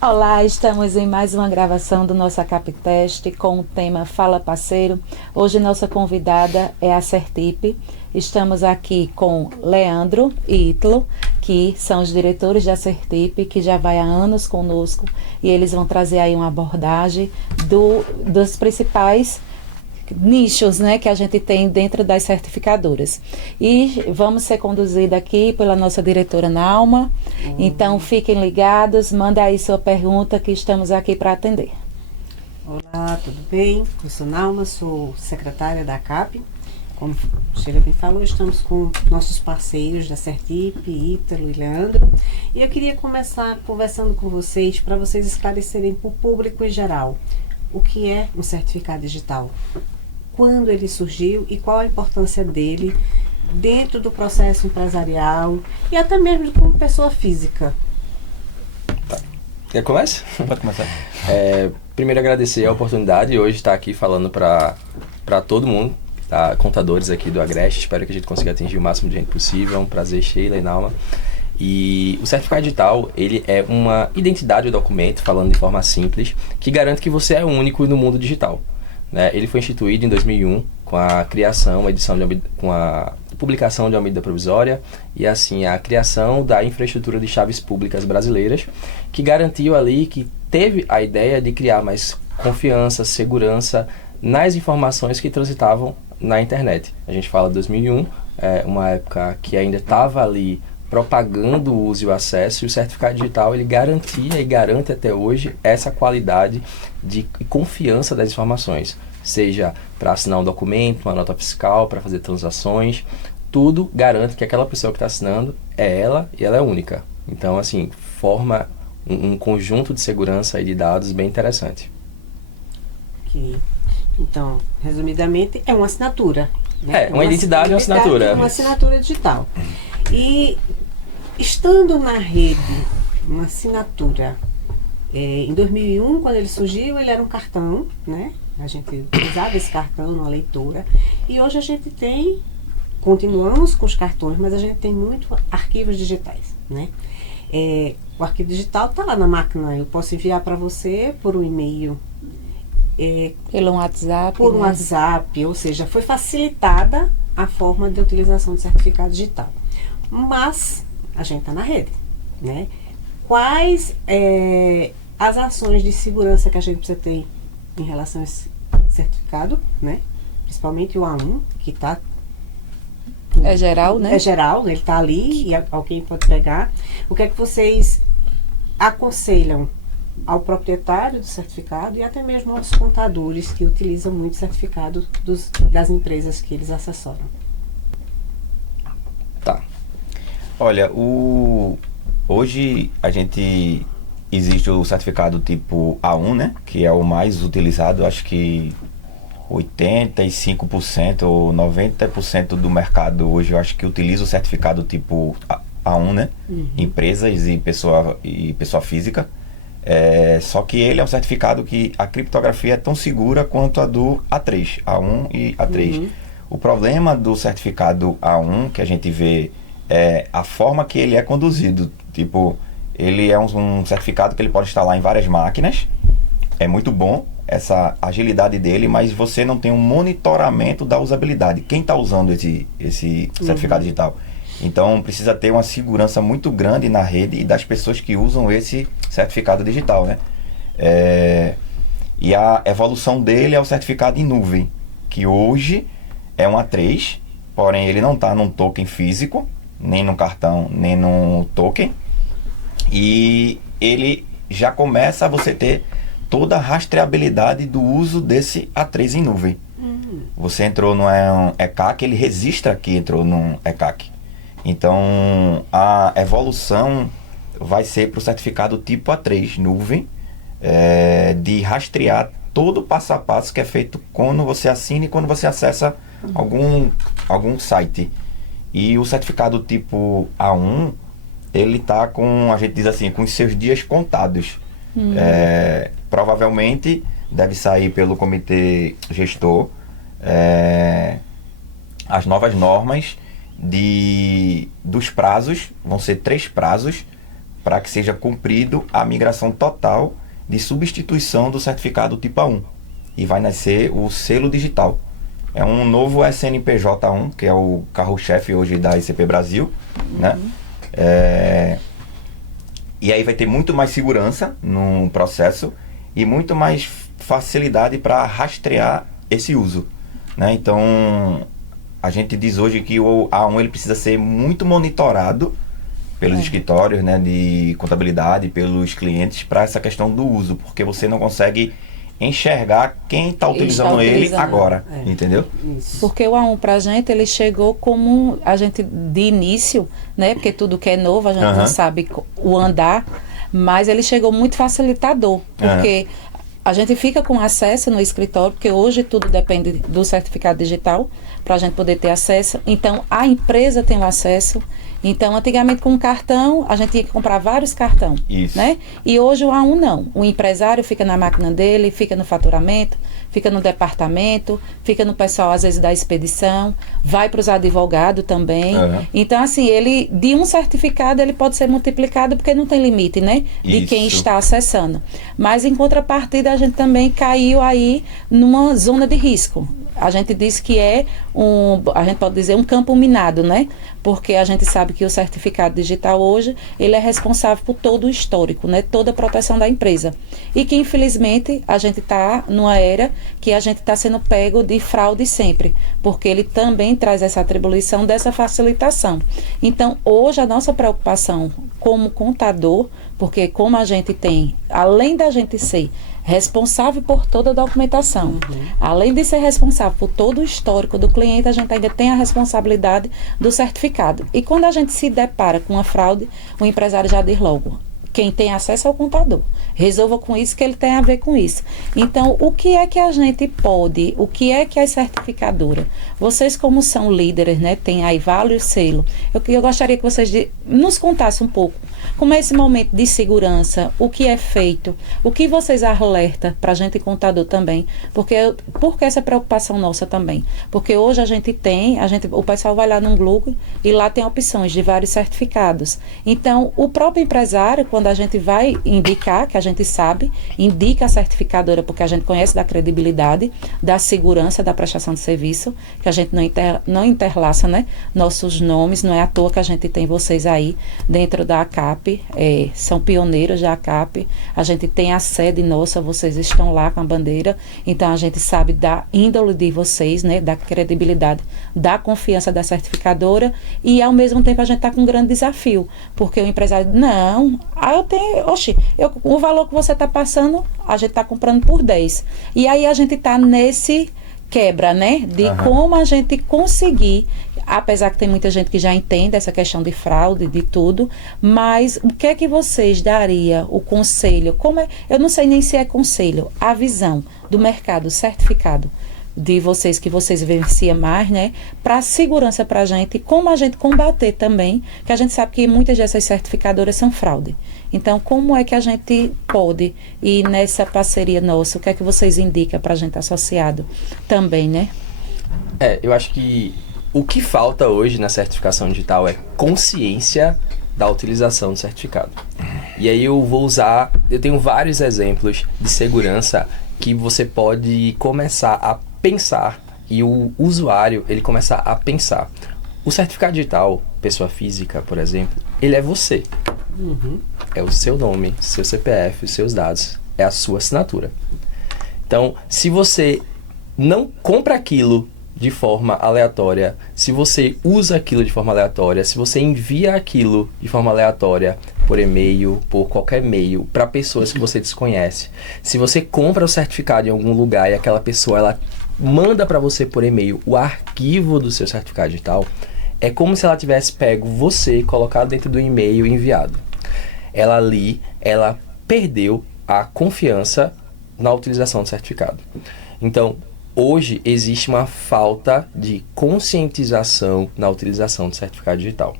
Olá, estamos em mais uma gravação do nosso ACAPTest com o tema Fala Parceiro. Hoje nossa convidada é a Certip. Estamos aqui com Leandro e Ítalo, que são os diretores da Certip, que já vai há anos conosco, e eles vão trazer aí uma abordagem dos principais nichos, né, que a gente tem dentro das certificadoras. E vamos ser conduzidos aqui pela nossa diretora Nauma. Então fiquem ligados, manda aí sua pergunta que estamos aqui para atender. Olá, tudo bem? Eu sou Nauma, sou secretária da ACAP. Como o Sheila bem falou, estamos com nossos parceiros da Certip, Ítalo e Leandro. E eu queria começar conversando com vocês para vocês esclarecerem para o público em geral o que é um certificado digital, quando ele surgiu e qual a importância dele dentro do processo empresarial e até mesmo como pessoa física. Tá. Quer começar? Pode começar. Primeiro agradecer a oportunidade de hoje estar aqui falando para todo mundo, tá? Contadores aqui do Agreste. Espero que a gente consiga atingir o máximo de gente possível. É um prazer, Sheila e Nauma. E o certificado digital, ele é uma identidade ou documento, falando de forma simples, que garante que você é único no mundo digital. Né? Ele foi instituído em 2001 com a criação, com a publicação de uma medida provisória e assim a criação da infraestrutura de chaves públicas brasileiras, que garantiu ali, que teve a ideia de criar mais confiança, segurança nas informações que transitavam na internet. A gente fala de 2001, uma época que ainda estava ali propagando o uso e o acesso, e o certificado digital ele garantia e garante até hoje essa qualidade de confiança das informações, seja para assinar um documento, uma nota fiscal, para fazer transações, tudo garante que aquela pessoa que está assinando é ela e ela é única. Então, assim, forma um conjunto de segurança e de dados bem interessante. Ok. Então, resumidamente, é uma assinatura. Né? Uma identidade e uma assinatura. Uma assinatura digital. E estando na rede, uma assinatura, em 2001, quando ele surgiu, ele era um cartão, né? A gente usava esse cartão numa leitura. E hoje a gente continuamos com os cartões, mas a gente tem muito arquivos digitais, né? O arquivo digital está lá na máquina, eu posso enviar para você por um e-mail, Pelo WhatsApp. por um WhatsApp, ou seja, foi facilitada a forma de utilização do certificado digital. Mas a gente está na rede, né? Quais as ações de segurança que a gente precisa ter em relação a esse certificado, né? Principalmente o A1, que está... É geral, né? É geral, ele está ali e alguém pode pegar. O que é que vocês aconselham ao proprietário do certificado e até mesmo aos contadores que utilizam muito certificado das empresas que eles assessoram? Tá. Olha, hoje existe o certificado tipo A1, né? Que é o mais utilizado, acho que 85% ou 90% do mercado hoje, eu acho que utiliza o certificado tipo A1, né? Uhum. Empresas e pessoa física. Só que ele é um certificado que a criptografia é tão segura quanto a do A3, A1 e A3. Uhum. O problema do certificado A1 que a gente vê é a forma que ele é conduzido. Tipo, ele é um certificado que ele pode instalar em várias máquinas. É muito bom essa agilidade dele, mas você não tem um monitoramento da usabilidade. Quem está usando esse certificado digital? Então precisa ter uma segurança muito grande na rede e das pessoas que usam esse certificado digital, né? E a evolução dele é o certificado em nuvem, que hoje é um A3, porém ele não está num token físico, nem no cartão, nem no token. E ele já começa a você ter toda a rastreabilidade do uso desse A3 em nuvem. Você entrou no ECAC, ele registra que entrou num ECAC. Então, a evolução vai ser para o certificado tipo A3 nuvem, de rastrear todo o passo a passo que é feito quando você assina e quando você acessa algum site. E o certificado tipo A1, ele está com, a gente diz assim, com os seus dias contados. Provavelmente deve sair pelo comitê gestor as novas normas dos prazos. Vão ser 3 prazos para que seja cumprido a migração total de substituição do certificado tipo A1. E vai nascer o selo digital. É um novo SNPJ1, que é o carro-chefe hoje da ICP Brasil, né? E aí vai ter muito mais segurança no processo e muito mais facilidade para rastrear esse uso, né? Então, a gente diz hoje que o A1 ele precisa ser muito monitorado pelos escritórios, né, de contabilidade, pelos clientes, para essa questão do uso, porque você não consegue enxergar quem está utilizando ele agora, entendeu? Isso. Porque o A1 pra gente, ele chegou como a gente de início, né? Porque tudo que é novo, a gente não sabe o andar, mas ele chegou muito facilitador, porque a gente fica com acesso no escritório, porque hoje tudo depende do certificado digital, para a gente poder ter acesso. Então, a empresa tem o acesso. Então, antigamente com um cartão, a gente tinha que comprar vários cartões, né? E hoje o A1 não. O empresário fica na máquina dele, fica no faturamento, fica no departamento, fica no pessoal, às vezes, da expedição, vai para os advogados também. Então, assim, ele, de um certificado, ele pode ser multiplicado, porque não tem limite, né? De quem está acessando. Mas, em contrapartida, a gente também caiu aí numa zona de risco. A gente diz que é a gente pode dizer um campo minado, né? Porque a gente sabe que o certificado digital hoje, ele é responsável por todo o histórico, né? Toda a proteção da empresa. E que, infelizmente, a gente está numa era que a gente está sendo pego de fraude sempre, porque ele também traz essa atribuição dessa facilitação. Então, hoje, a nossa preocupação como contador, porque como a gente tem, além da gente ser responsável por toda a documentação, além de ser responsável por todo o histórico do cliente, a gente ainda tem a responsabilidade do certificado. E quando a gente se depara com uma fraude, o empresário já diz logo: quem tem acesso ao contador, resolva com isso, que ele tem a ver com isso. Então, o que é que a gente pode, o que é que a certificadora, vocês como são líderes, né, tem aí vários selos, eu gostaria que vocês nos contassem um pouco como é esse momento de segurança, o que é feito, o que vocês alertam para a gente contador também, porque essa preocupação nossa também, porque hoje o pessoal vai lá no Google e lá tem opções de vários certificados. Então, o próprio empresário, quando a gente vai indicar, que a gente sabe, indica a certificadora, porque a gente conhece da credibilidade, da segurança da prestação de serviço, que a gente não interlaça, né, nossos nomes, não é à toa que a gente tem vocês aí dentro da ACAP, são pioneiros da ACAP, a gente tem a sede nossa, vocês estão lá com a bandeira, então a gente sabe da índole de vocês, né, da credibilidade, da confiança da certificadora, e ao mesmo tempo a gente está com um grande desafio, porque o empresário, o valor que você está passando, a gente está comprando por 10, e aí a gente está nesse quebra, né, de como a gente conseguir, apesar que tem muita gente que já entende essa questão de fraude, de tudo, mas o que é que vocês daria o conselho, eu não sei nem se é conselho, a visão do mercado certificado de vocês, que vocês vivenciam mais, né, para segurança para a gente, como a gente combater também, que a gente sabe que muitas dessas certificadoras são fraude. Então, como é que a gente pode ir nessa parceria nossa? O que é que vocês indicam para a gente associado também, né? Eu acho que o que falta hoje na certificação digital é consciência da utilização do certificado. E aí eu tenho vários exemplos de segurança que você pode começar a pensar, e o usuário, ele começar a pensar. O certificado digital, pessoa física, por exemplo, ele é você. É o seu nome, seu CPF, os seus dados, é a sua assinatura. Então, se você não compra aquilo de forma aleatória, se você usa aquilo de forma aleatória, se você envia aquilo de forma aleatória por e-mail, por qualquer e-mail, para pessoas que você desconhece, se você compra o certificado em algum lugar e aquela pessoa ela manda para você por e-mail o arquivo do seu certificado digital, é como se ela tivesse pego você, colocado dentro do e-mail e enviado. Ela perdeu a confiança na utilização do certificado. Então, hoje existe uma falta de conscientização na utilização do certificado digital.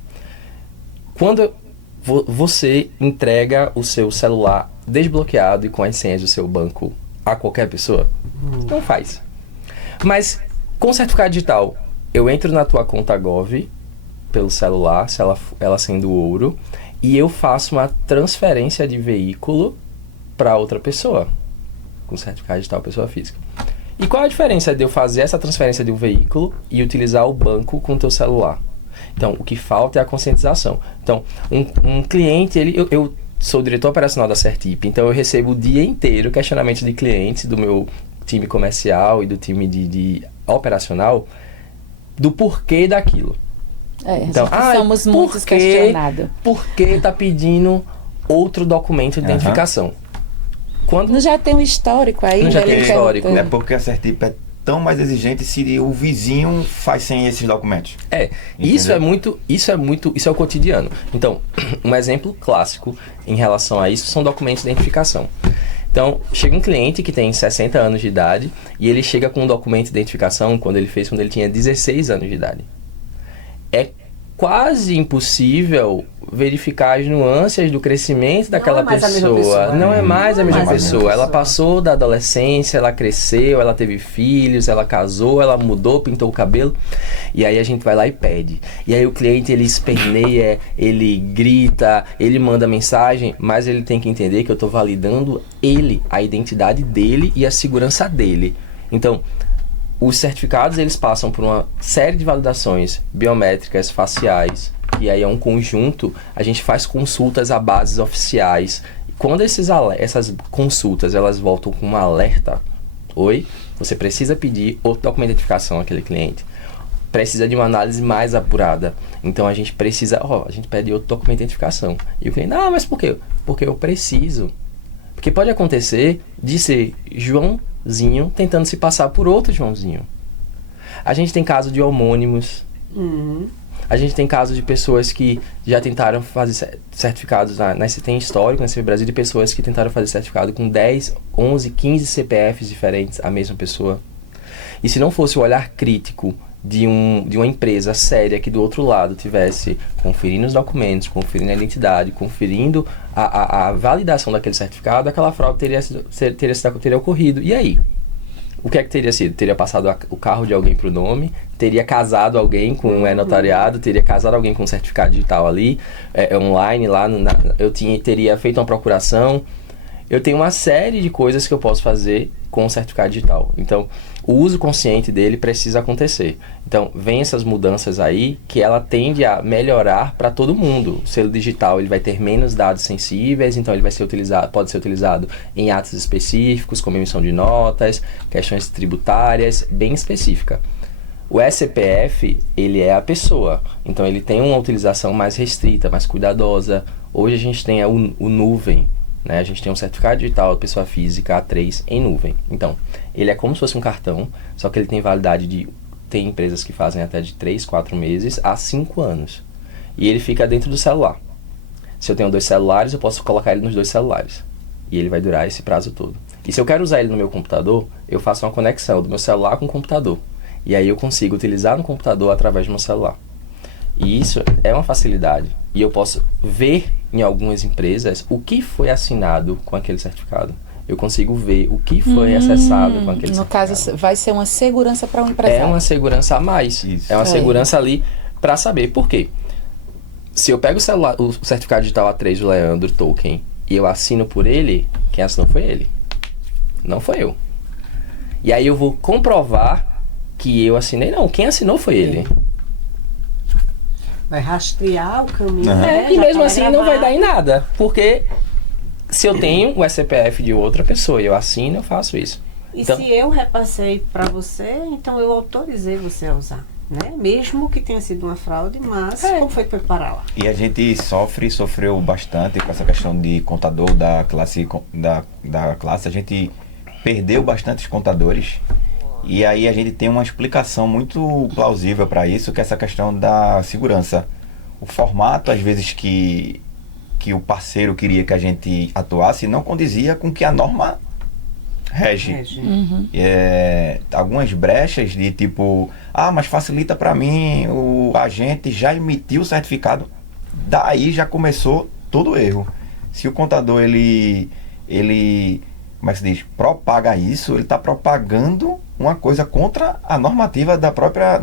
Quando você entrega o seu celular desbloqueado e com as senhas do seu banco a qualquer pessoa, não faz. Mas com o certificado digital, eu entro na tua conta Gov pelo celular, se ela sendo ouro, e eu faço uma transferência de veículo para outra pessoa, com certificado digital pessoa física. E qual a diferença de eu fazer essa transferência de um veículo e utilizar o banco com o teu celular? Então, o que falta é a conscientização. Então, um cliente, eu sou diretor operacional da Certip, então eu recebo o dia inteiro questionamentos de clientes do meu time comercial e do time de operacional do porquê daquilo. Então, somos muitos questionados. Por que tá pedindo outro documento de identificação? Não já tem um histórico aí? Não já tem histórico. É porque a Certip é tão mais exigente se o vizinho faz sem esses documentos. Isso é o cotidiano. Então, um exemplo clássico em relação a isso são documentos de identificação. Então, chega um cliente que tem 60 anos de idade e ele chega com um documento de identificação quando ele tinha 16 anos de idade. É quase impossível verificar as nuances do crescimento daquela pessoa. Não é mais a mesma pessoa. Ela passou da adolescência, ela cresceu, ela teve filhos, ela casou, ela mudou, pintou o cabelo. E aí a gente vai lá e pede. E aí o cliente, ele esperneia, ele grita, ele manda mensagem, mas ele tem que entender que eu estou validando a identidade dele e a segurança dele. Então, os certificados, eles passam por uma série de validações biométricas, faciais, e aí é um conjunto, a gente faz consultas a bases oficiais. Quando essas consultas, elas voltam com um alerta, você precisa pedir outro documento de identificação àquele cliente. Precisa de uma análise mais apurada. Então a gente pede outro documento de identificação. E o cliente, mas por quê? Porque eu preciso. Porque pode acontecer de ser Joãozinho tentando se passar por outro Joãozinho. A gente tem caso de homônimos. A gente tem casos de pessoas que já tentaram fazer certificados, tem histórico na CB Brasil de pessoas que tentaram fazer certificado com 10, 11, 15 CPFs diferentes, a mesma pessoa. E se não fosse o olhar crítico de uma empresa séria que do outro lado tivesse conferindo os documentos, conferindo a identidade, conferindo a validação daquele certificado, aquela fraude teria ocorrido. E aí? O que é que teria sido? Teria passado o carro de alguém para o nome, teria casado alguém com um notariado, teria casado alguém com um certificado digital ali, online, lá, teria feito uma procuração. Eu tenho uma série de coisas que eu posso fazer com o certificado digital. Então, o uso consciente dele precisa acontecer. Então, vem essas mudanças aí que ela tende a melhorar para todo mundo. O selo digital, ele vai ter menos dados sensíveis, então ele pode ser utilizado em atos específicos, como emissão de notas, questões tributárias, bem específica. O SPF, ele é a pessoa, então ele tem uma utilização mais restrita, mais cuidadosa. Hoje a gente tem o nuvem, né? A gente tem um certificado digital de pessoa física A3 em nuvem. Então, ele é como se fosse um cartão, só que ele tem validade tem empresas que fazem até de 3, 4 meses a 5 anos. E ele fica dentro do celular. Se eu tenho 2 celulares, eu posso colocar ele nos 2 celulares. E ele vai durar esse prazo todo. E se eu quero usar ele no meu computador, eu faço uma conexão do meu celular com o computador. E aí eu consigo utilizar no computador através do meu celular. E isso é uma facilidade. E eu posso ver em algumas empresas o que foi assinado com aquele certificado. Eu consigo ver o que foi acessado com aquele certificado. No caso, vai ser uma segurança para o empresário. É uma segurança a mais. Isso. É uma segurança ali para saber. Por quê? Se eu pego o certificado digital A3 do Leandro Tolkien e eu assino por ele, quem assinou foi ele. Não foi eu. E aí eu vou comprovar que eu assinei. Não, quem assinou foi ele. Vai rastrear o caminho. E mesmo assim não vai dar em nada. Porque se eu tenho o CPF de outra pessoa e eu assino, eu faço isso. E então, se eu repassei para você, então eu autorizei você a usar. Né? Mesmo que tenha sido uma fraude, mas como foi que foi parar lá? E a gente sofreu bastante com essa questão de contador da classe. A gente perdeu bastantes contadores. E aí a gente tem uma explicação muito plausível para isso, que é essa questão da segurança. O formato, às vezes, que o parceiro queria que a gente atuasse, não condizia com que a norma rege. Algumas brechas de tipo, mas facilita para mim, o agente já emitiu o certificado, daí já começou todo o erro. Se o contador, ele como é que se diz, propaga isso, ele está propagando uma coisa contra a normativa da própria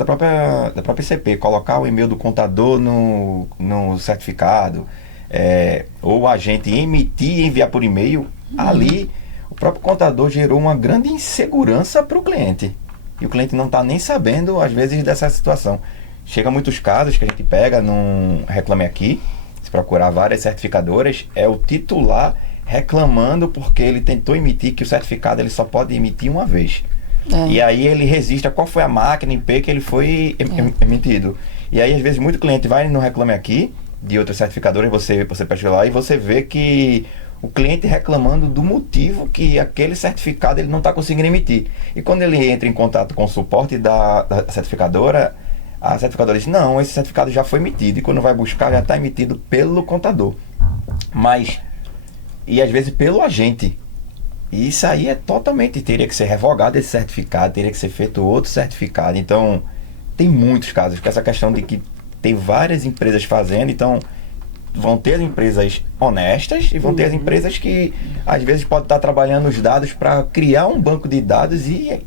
ICP, colocar o e-mail do contador no certificado, ou a gente emitir e enviar por e-mail, ali o próprio contador gerou uma grande insegurança para o cliente. E o cliente não está nem sabendo, às vezes, dessa situação. Chega muitos casos que a gente pega num Reclame Aqui, se procurar várias certificadoras, é o titular reclamando porque ele tentou emitir, que o certificado ele só pode emitir uma vez. E aí ele registra qual foi a máquina IP que ele foi emitido. E aí, às vezes, muito cliente vai no Reclame Aqui, de outros certificadores, você pesquisa lá e você vê que o cliente reclamando do motivo que aquele certificado ele não está conseguindo emitir. E quando ele entra em contato com o suporte da certificadora, a certificadora diz, não, esse certificado já foi emitido. E quando vai buscar, já está emitido pelo contador. E às vezes pelo agente. E isso aí é totalmente, teria que ser revogado esse certificado, teria que ser feito outro certificado. Então, tem muitos casos, que essa questão de que tem várias empresas fazendo, então vão ter as empresas honestas e vão ter as empresas que às vezes podem estar trabalhando os dados para criar um banco de dados e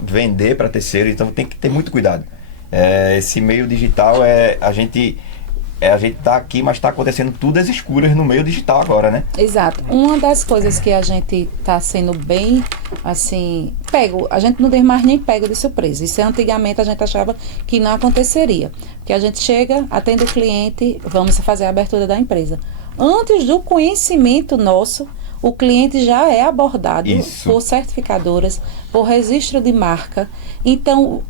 vender para terceiro, então tem que ter muito cuidado. Esse meio digital, a gente está aqui, mas está acontecendo tudo às escuras no meio digital agora, né? Exato. Uma das coisas que a gente está sendo bem, assim, a gente não tem mais nem pego de surpresa. Isso antigamente a gente achava que não aconteceria. Porque a gente chega, atende o cliente, vamos fazer a abertura da empresa. Antes do conhecimento nosso, o cliente já é abordado por certificadoras, por registro de marca. Então,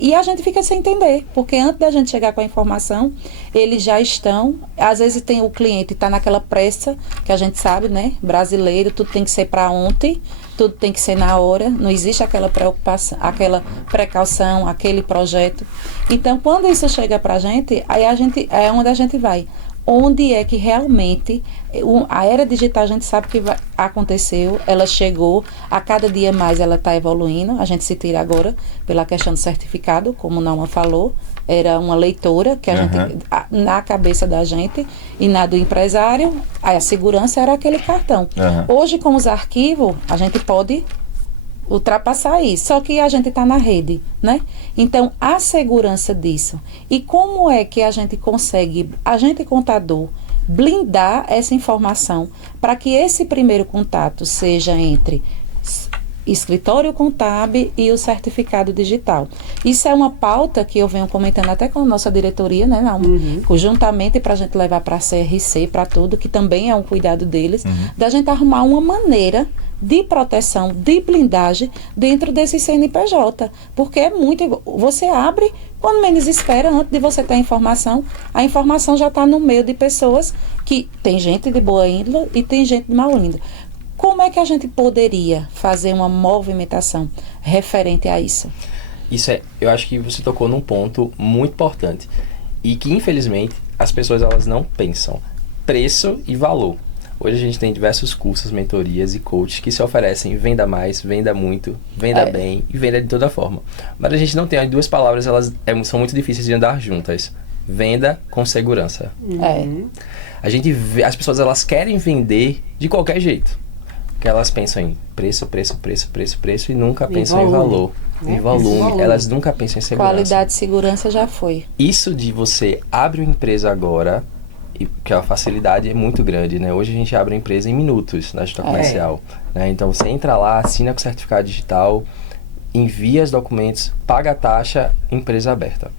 e a gente fica sem entender, porque antes da gente chegar com a informação, eles já estão, às vezes o cliente está naquela pressa, que a gente sabe, né, brasileiro, tudo tem que ser para ontem, tudo tem que ser na hora, não existe aquela preocupação, aquela precaução, aquele projeto. Então, quando isso chega para a gente, aí é onde a gente vai. Onde é que realmente a era digital, a gente sabe que aconteceu, ela chegou, a cada dia mais ela está evoluindo, a gente se tira agora pela questão do certificado, como Nauma falou, era uma leitora que a gente, na cabeça da gente e na do empresário, a segurança era aquele cartão. Hoje, com os arquivos, a gente pode ultrapassar isso, só que a gente está na rede, né? Então, a segurança disso. E como é que a gente consegue, a gente contador, blindar essa informação para que esse primeiro contato seja entre escritório contábil e o certificado digital. Isso é uma pauta que eu venho comentando até com a nossa diretoria, né, conjuntamente para a gente levar para a CRC, para tudo, que também é um cuidado deles, da gente arrumar uma maneira de proteção, de blindagem dentro desse CNPJ, porque é muito, você abre, quando menos espera, antes de você ter a informação já está no meio de pessoas que tem gente de boa índole e tem gente de mau índole. Como é que a gente poderia fazer uma movimentação referente a isso? Eu acho que você tocou num ponto muito importante e que, infelizmente, as pessoas elas não pensam. Preço e valor. Hoje a gente tem diversos cursos, mentorias e coaches que se oferecem venda mais, venda muito, venda bem e venda de toda forma. Mas a gente não tem as duas palavras, elas são muito difíceis de andar juntas. Venda com segurança. A gente vê, as pessoas elas querem vender de qualquer jeito. Porque elas pensam em preço e nunca pensam em valor. Em volume. Elas nunca pensam em segurança. Qualidade e segurança já foi. Isso de você abre uma empresa agora, que a facilidade é muito grande, né? Hoje a gente abre a empresa em minutos na Justiça Comercial. Né? Então você entra lá, assina com certificado digital, envia os documentos, paga a taxa, empresa aberta.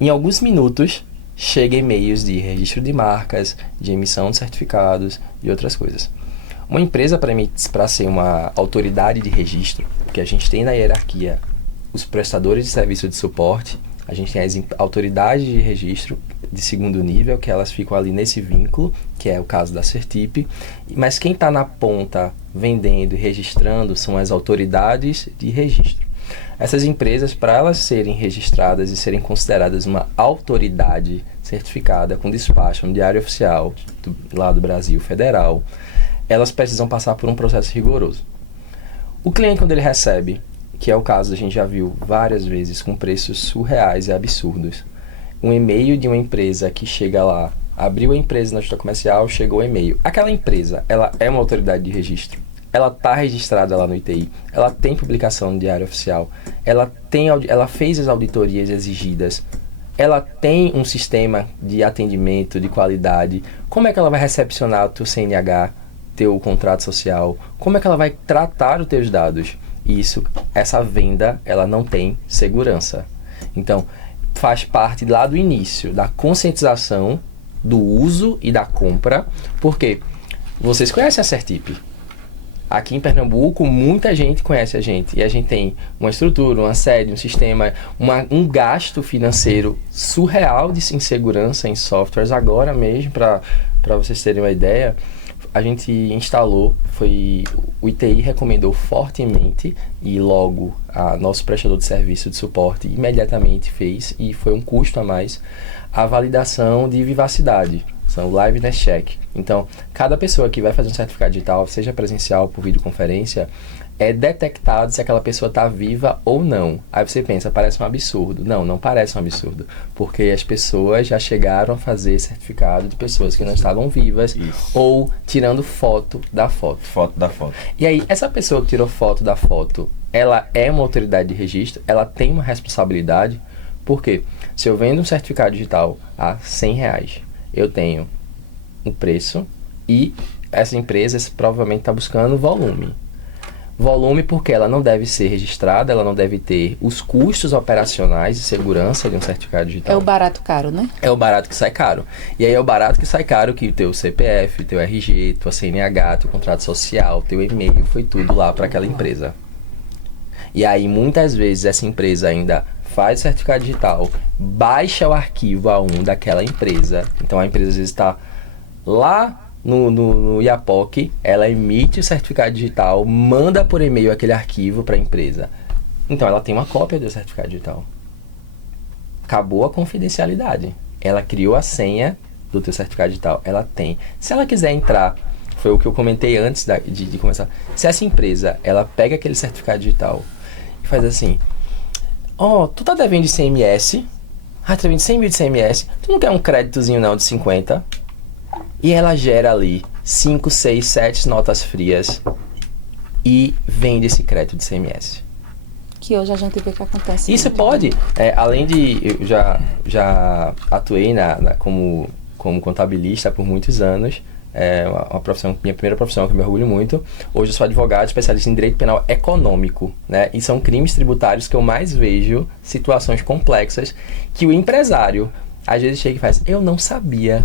Em alguns minutos, chega e-mails de registro de marcas, de emissão de certificados e outras coisas. Uma empresa, para ser uma autoridade de registro, que a gente tem na hierarquia os prestadores de serviço de suporte, a gente tem as autoridades de registro de segundo nível, que elas ficam ali nesse vínculo, que é o caso da Certip, mas quem está na ponta vendendo e registrando são as autoridades de registro. Essas empresas, para elas serem registradas e serem consideradas uma autoridade certificada com despacho no Diário Oficial lá do Brasil Federal, elas precisam passar por um processo rigoroso. O cliente, quando ele recebe, que é o caso, a gente já viu várias vezes, com preços surreais e absurdos, um e-mail de uma empresa que chega lá, abriu a empresa na Justiça Comercial, chegou o e-mail. Aquela empresa, ela é uma autoridade de registro. Ela está registrada lá no ITI, ela tem publicação no Diário Oficial, ela fez as auditorias exigidas, ela tem um sistema de atendimento, de qualidade? Como é que ela vai recepcionar o teu CNH, teu contrato social? Como é que ela vai tratar os teus dados? Essa venda, ela não tem segurança. Então, faz parte lá do início, da conscientização do uso e da compra, porque vocês conhecem a Certip. Aqui em Pernambuco, muita gente conhece a gente. E a gente tem uma estrutura, uma sede, um sistema, um gasto financeiro surreal de insegurança em softwares. Agora mesmo, para vocês terem uma ideia, a gente instalou, o ITI recomendou fortemente e logo nosso prestador de serviço de suporte imediatamente fez, e foi um custo a mais, a validação de vivacidade. São liveness check. Então, cada pessoa que vai fazer um certificado digital, seja presencial por videoconferência, é detectado se aquela pessoa está viva ou não. Aí você pensa, parece um absurdo. Não, não parece um absurdo. Porque as pessoas já chegaram a fazer certificado de pessoas que não estavam vivas. Isso. Ou tirando foto da foto. Foto da foto. E aí, essa pessoa que tirou foto da foto, ela é uma autoridade de registro, ela tem uma responsabilidade. Por quê? Se eu vendo um certificado digital a R$100, eu tenho um preço e essa empresa provavelmente está buscando volume. Volume porque ela não deve ser registrada, ela não deve ter os custos operacionais de segurança de um certificado digital. É o barato caro, né? É o barato que sai caro. E aí é o barato que sai caro que o teu CPF, teu RG, tua CNH, teu contrato social, teu e-mail, foi tudo lá para aquela empresa. E aí muitas vezes essa empresa ainda faz certificado digital, baixa o arquivo A1 daquela empresa. Então a empresa às vezes está lá no IAPOC, ela emite o certificado digital, manda por e-mail aquele arquivo para a empresa. Então ela tem uma cópia do certificado digital. Acabou a confidencialidade. Ela criou a senha do teu certificado digital. Ela tem. Se ela quiser entrar, foi o que eu comentei antes de começar. Se essa empresa, ela pega aquele certificado digital e faz assim: tu tá devendo de ICMS, tá devendo 100 mil de ICMS, tu não quer um créditozinho não de 50? E ela gera ali 5, 6, 7 notas frias e vende esse crédito de ICMS. Que hoje a gente vê que acontece. Isso pode, além de, eu já atuei como contabilista por muitos anos, uma profissão, minha primeira profissão, que eu me orgulho muito. Hoje eu sou advogado especialista em direito penal econômico, né? E são crimes tributários que eu mais vejo, situações complexas, que o empresário às vezes chega e faz: eu não sabia.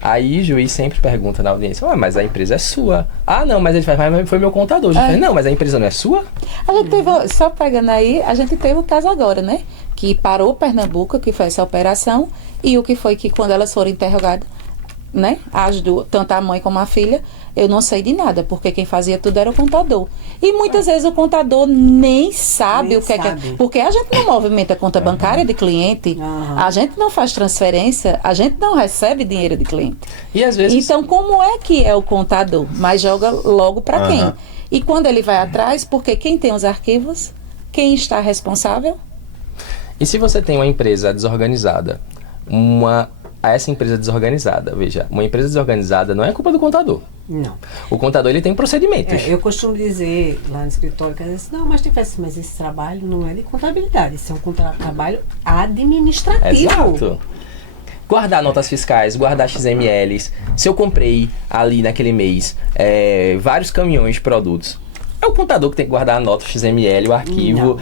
Aí o juiz sempre pergunta na audiência: mas a empresa é sua. Ah, não, mas ele faz: mas foi meu contador. Faz: não, mas a empresa não é sua? A gente teve, só pegando aí, a gente teve o caso agora, né? Que parou Pernambuco, que foi essa operação, e o que foi que quando elas foram interrogadas, né? As duas, tanto a mãe como a filha, eu não sei de nada, porque quem fazia tudo era o contador. E muitas vezes o contador nem sabe o que é que... Porque a gente não movimenta conta bancária de cliente, a gente não faz transferência, a gente não recebe dinheiro de cliente. E às vezes... Então, como é que é o contador? Mas joga logo para quem? E quando ele vai atrás, porque quem tem os arquivos, quem está responsável? E se você tem uma empresa desorganizada, essa empresa desorganizada, veja, uma empresa desorganizada não é culpa do contador. Não. O contador, ele tem procedimentos. Eu costumo dizer lá no escritório, que às vezes, não, mas esse trabalho não é de contabilidade, esse é um trabalho administrativo. Exato. Guardar notas fiscais, guardar XMLs. Se eu comprei ali naquele mês vários caminhões de produtos, é o contador que tem que guardar a nota XML, o arquivo.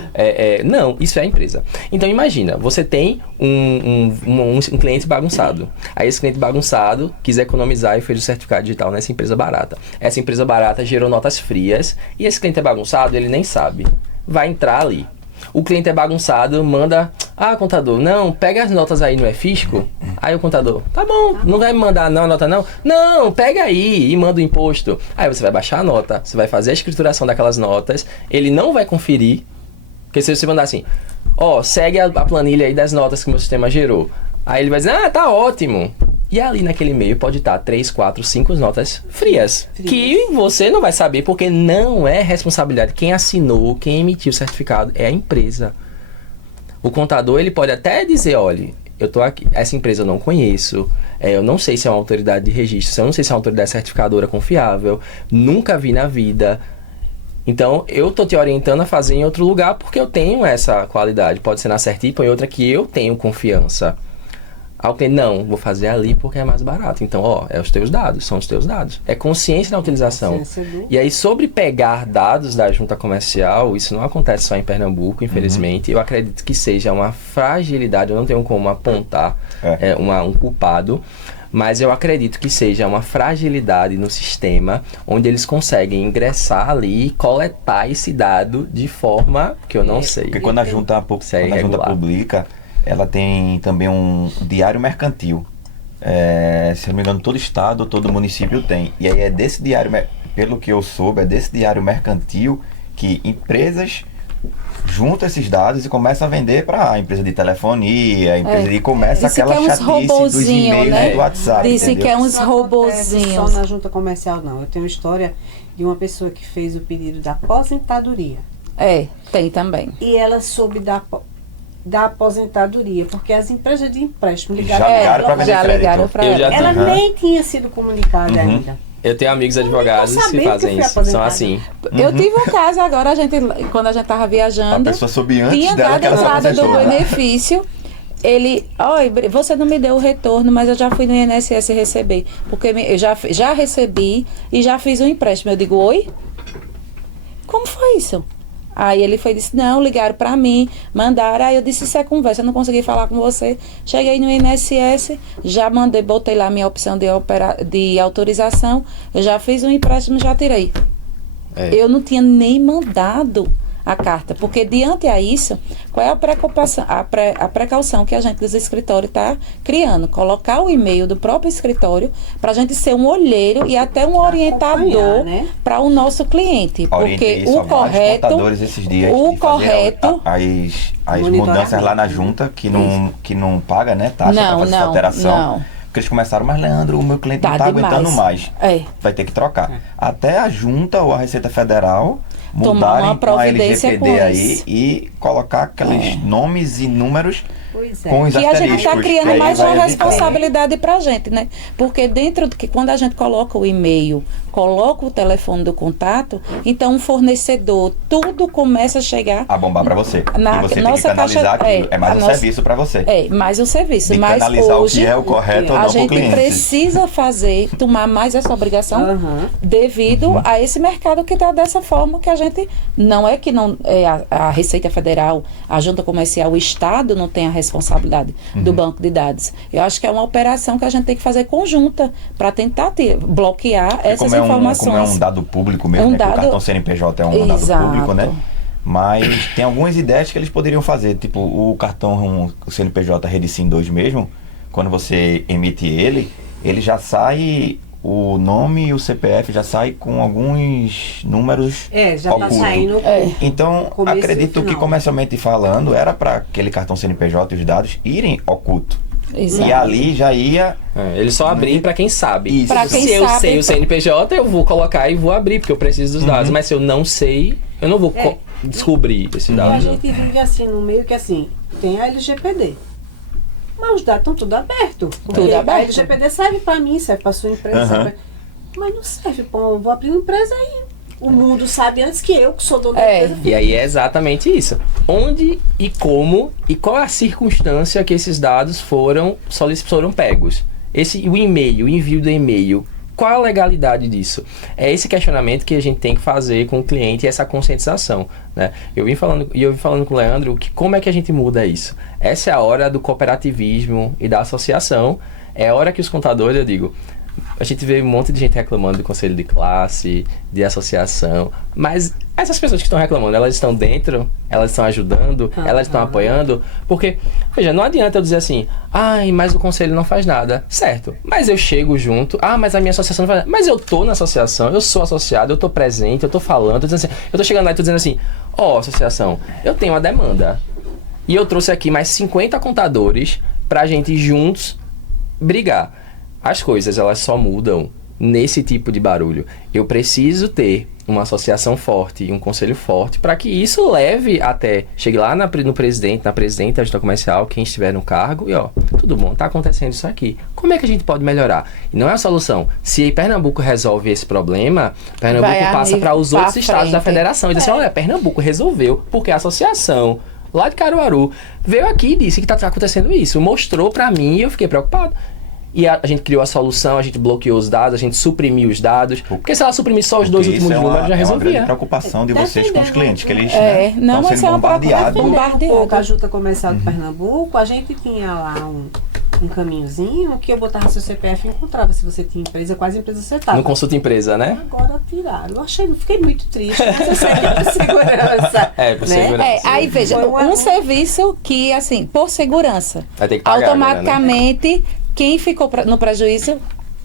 Não, isso é a empresa. Então imagina, você tem um cliente bagunçado. Aí esse cliente bagunçado quis economizar e fez o certificado digital nessa empresa barata. Essa empresa barata gerou notas frias e esse cliente é bagunçado, ele nem sabe. Vai entrar ali. O cliente é bagunçado, manda: contador, não, pega as notas aí no E-Fisco. Aí o contador: tá bom, não vai me mandar não a nota não? Não, pega aí e manda o imposto. Aí você vai baixar a nota, você vai fazer a escrituração daquelas notas, ele não vai conferir, porque se você mandar assim: segue a planilha aí das notas que o meu sistema gerou. Aí ele vai dizer: tá ótimo. E ali naquele e-mail pode estar 3, 4, 5 notas frias, que você não vai saber, porque não é responsabilidade. Quem assinou, quem emitiu o certificado é a empresa. O contador, ele pode até dizer: olha, eu tô aqui, essa empresa eu não conheço, eu não sei se é uma autoridade de registro, eu não sei se é uma autoridade certificadora confiável, nunca vi na vida. Então, eu tô te orientando a fazer em outro lugar porque eu tenho essa qualidade. Pode ser na Certip ou em outra que eu tenho confiança. Ao cliente, não, vou fazer ali porque é mais barato. Então, é os teus dados, são os teus dados. É consciência na utilização. E aí, sobre pegar dados da junta comercial, isso não acontece só em Pernambuco, infelizmente. Eu acredito que seja uma fragilidade, eu não tenho como apontar um culpado, mas eu acredito que seja uma fragilidade no sistema, onde eles conseguem ingressar ali e coletar esse dado de forma que eu não sei. Porque quando a junta publica, ela tem também um diário mercantil. Se não me engano, todo estado, todo município tem. E aí é desse diário, pelo que eu soube, é desse diário mercantil que empresas juntam esses dados e começam a vender para a empresa de telefonia, a empresa de começa aquela chatice dos e-mails, né? Do WhatsApp. Disse que é uns robozinhos. Só na junta comercial, não. Eu tenho uma história de uma pessoa que fez o pedido da aposentadoria. Tem também. E ela soube da aposentadoria, porque as empresas de empréstimo ligaram para ela. Ela nem tinha sido comunicada ainda. Eu tenho amigos advogados que fazem isso. São assim. Eu tive um caso agora, quando a gente estava viajando, a pessoa soube antes tinha dela dado entrada do benefício. Ele, você não me deu o retorno, mas eu já fui no INSS receber. Porque eu já recebi e já fiz um empréstimo. Eu digo, oi? Como foi isso? Aí ele disse, não, ligaram pra mim, mandaram. Aí eu disse, isso é conversa, eu não consegui falar com você. Cheguei no INSS, já botei lá minha opção de autorização, eu já fiz um empréstimo, já tirei. Eu não tinha nem mandado a carta, porque diante a isso, qual é a precaução que a gente dos escritórios está criando? Colocar o e-mail do próprio escritório para a gente ser um olheiro e até um orientador, né, para o nosso cliente. Porque o correto, esses dias as mudanças lá na junta que não paga, né, taxa para fazer essa alteração. Porque eles começaram, mas Leandro, o meu cliente não está aguentando mais. Vai ter que trocar. Até a junta ou a Receita Federal mudarem com a LGPD aí e colocar aqueles nomes e números com os asteriscos. E a gente está criando mais uma responsabilidade para a gente, né? Porque dentro do que quando a gente coloca o e-mail, coloca o telefone do contato, então um fornecedor, tudo começa a chegar a bombar para você. E você tem que canalizar aquilo. É mais um serviço para você. Mais um serviço. Mas canalizar hoje, o que é o correto ou não para o cliente. A gente precisa tomar mais essa obrigação devido a esse mercado que está dessa forma, que a gente não é que não a Receita Federal, a Junta Comercial, o Estado não tem a responsabilidade do banco de dados. Eu acho que é uma operação que a gente tem que fazer conjunta para tentar bloquear essas informações. Como é um dado público mesmo, né? Que o cartão CNPJ é um dado público, né? Mas tem algumas ideias que eles poderiam fazer, tipo o cartão o CNPJ Rede Sim 2 mesmo, quando você emite ele já sai o nome e o CPF já sai com alguns números já ocultos. Tá saindo então, acredito que comercialmente falando, era para aquele cartão CNPJ e os dados irem oculto. Exato. E ali já ia... ele só abrir para quem sabe. Pra quem se eu sabe, sei o CNPJ, eu vou colocar e vou abrir, porque eu preciso dos dados. Mas se eu não sei, eu não vou descobrir esse dado. E a gente vive assim, no meio que assim, tem a LGPD. Mas os dados estão tudo abertos. Tudo aberto. A LGPD serve para mim, serve para sua empresa. Mas não serve, eu vou abrir uma empresa aí. O mundo sabe antes que eu, que sou dono da empresa. E aí é exatamente isso. Onde e como e qual é a circunstância que esses dados foram pegos. O e-mail, o envio do e-mail, qual a legalidade disso? É esse questionamento que a gente tem que fazer com o cliente e essa conscientização, né? Eu vim falando com o Leandro que como é que a gente muda isso? Essa é a hora do cooperativismo e da associação. É a hora que os contadores, eu digo, a gente vê um monte de gente reclamando do conselho de classe, de associação, mas essas pessoas que estão reclamando, elas estão dentro, elas estão ajudando, elas estão apoiando, porque, veja, não adianta eu dizer assim, mas o conselho não faz nada, certo, mas eu chego junto, mas a minha associação não faz nada, mas eu tô na associação, eu sou associado, eu tô presente, eu tô falando, eu tô chegando lá e tô dizendo assim, associação, eu tenho uma demanda, e eu trouxe aqui mais 50 contadores pra gente juntos brigar. As coisas, elas só mudam nesse tipo de barulho. Eu preciso ter uma associação forte e um conselho forte para que isso leve até, chegue lá no presidente, na presidente da junta comercial, quem estiver no cargo, e ó, tudo bom, tá acontecendo isso aqui. Como é que a gente pode melhorar? E não é a solução. Se Pernambuco resolve esse problema, Pernambuco passa para os outros estados da federação. E diz assim, olha, Pernambuco resolveu, porque a associação lá de Caruaru veio aqui e disse que tá acontecendo isso. Mostrou para mim e eu fiquei preocupado. E a gente criou a solução, a gente bloqueou os dados, a gente suprimiu os dados. Porque se ela suprimir só os dois últimos números, já resolvia. É uma grande preocupação de vocês com os clientes, que eles não, estão sendo bombardeados. Um pouco a Junta Comercial de Pernambuco, a gente tinha lá um caminhozinho que eu botava seu CPF e encontrava se você tinha empresa, quais empresas você estava. No consulta empresa, né? Agora tiraram. Fiquei muito triste, mas eu sei que é por segurança. Por segurança. Aí veja, um serviço que, assim, por segurança, vai ter que pagar automaticamente, agora, né? Quem ficou no prejuízo?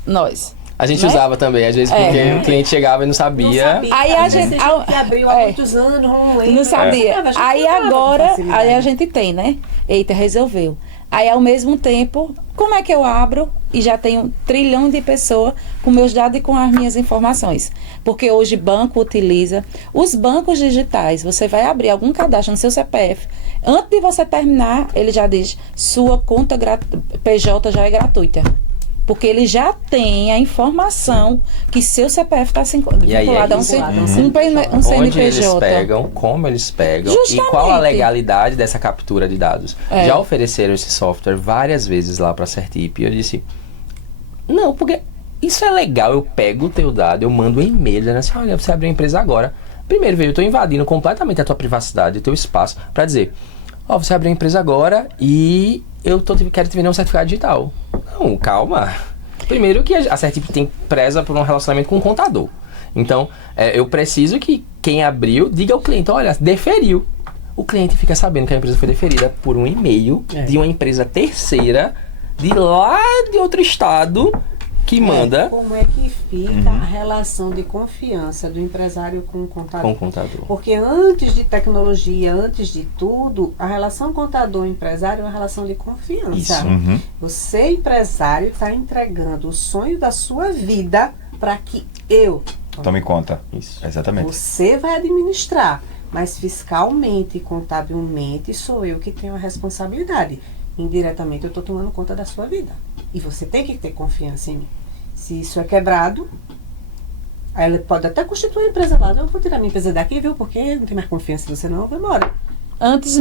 Nós. A gente usava também, às vezes, porque o cliente chegava e não sabia. Aí a gente que abriu há muitos anos, não sabia. Aí agora, aí a gente tem, né? Eita, resolveu. Aí, ao mesmo tempo, como é que eu abro e já tenho 1 trilhão de pessoas com meus dados e com as minhas informações? Porque hoje banco utiliza os bancos digitais. Você vai abrir algum cadastro no seu CPF. Antes de você terminar, ele já diz, sua conta PJ já é gratuita. Porque ele já tem a informação que seu CPF está vinculado a um CNPJ. Onde eles pegam, como eles pegam. Justamente. E qual a legalidade dessa captura de dados. Já ofereceram esse software várias vezes lá para a Certip e eu disse, não, porque isso é legal, eu pego o teu dado, eu mando um e-mail dizendo assim, olha, você abriu a empresa agora. Primeiro, eu estou invadindo completamente a tua privacidade, o teu espaço, para dizer, você abriu a empresa agora e quero te vender um certificado digital. Não, calma. Primeiro que a Certip preza por um relacionamento com o contador. Então, eu preciso que quem abriu diga ao cliente, olha, deferiu. O cliente fica sabendo que a empresa foi deferida por um e-mail de uma empresa terceira de lá de outro estado que manda... Como é que fica a relação de confiança do empresário com o contador? Com o contador. Porque antes de tecnologia, antes de tudo, a relação contador-empresário é uma relação de confiança. Isso. Você, empresário, está entregando o sonho da sua vida para que eu... Tome conta. Isso. Exatamente. Você vai administrar, mas fiscalmente e contabilmente sou eu que tenho a responsabilidade. Indiretamente eu estou tomando conta da sua vida. E você tem que ter confiança em mim. Se isso é quebrado, aí ela pode até constituir a empresa lá. Eu vou tirar minha empresa daqui, viu? Porque não tem mais confiança em você não, eu vou embora. Antes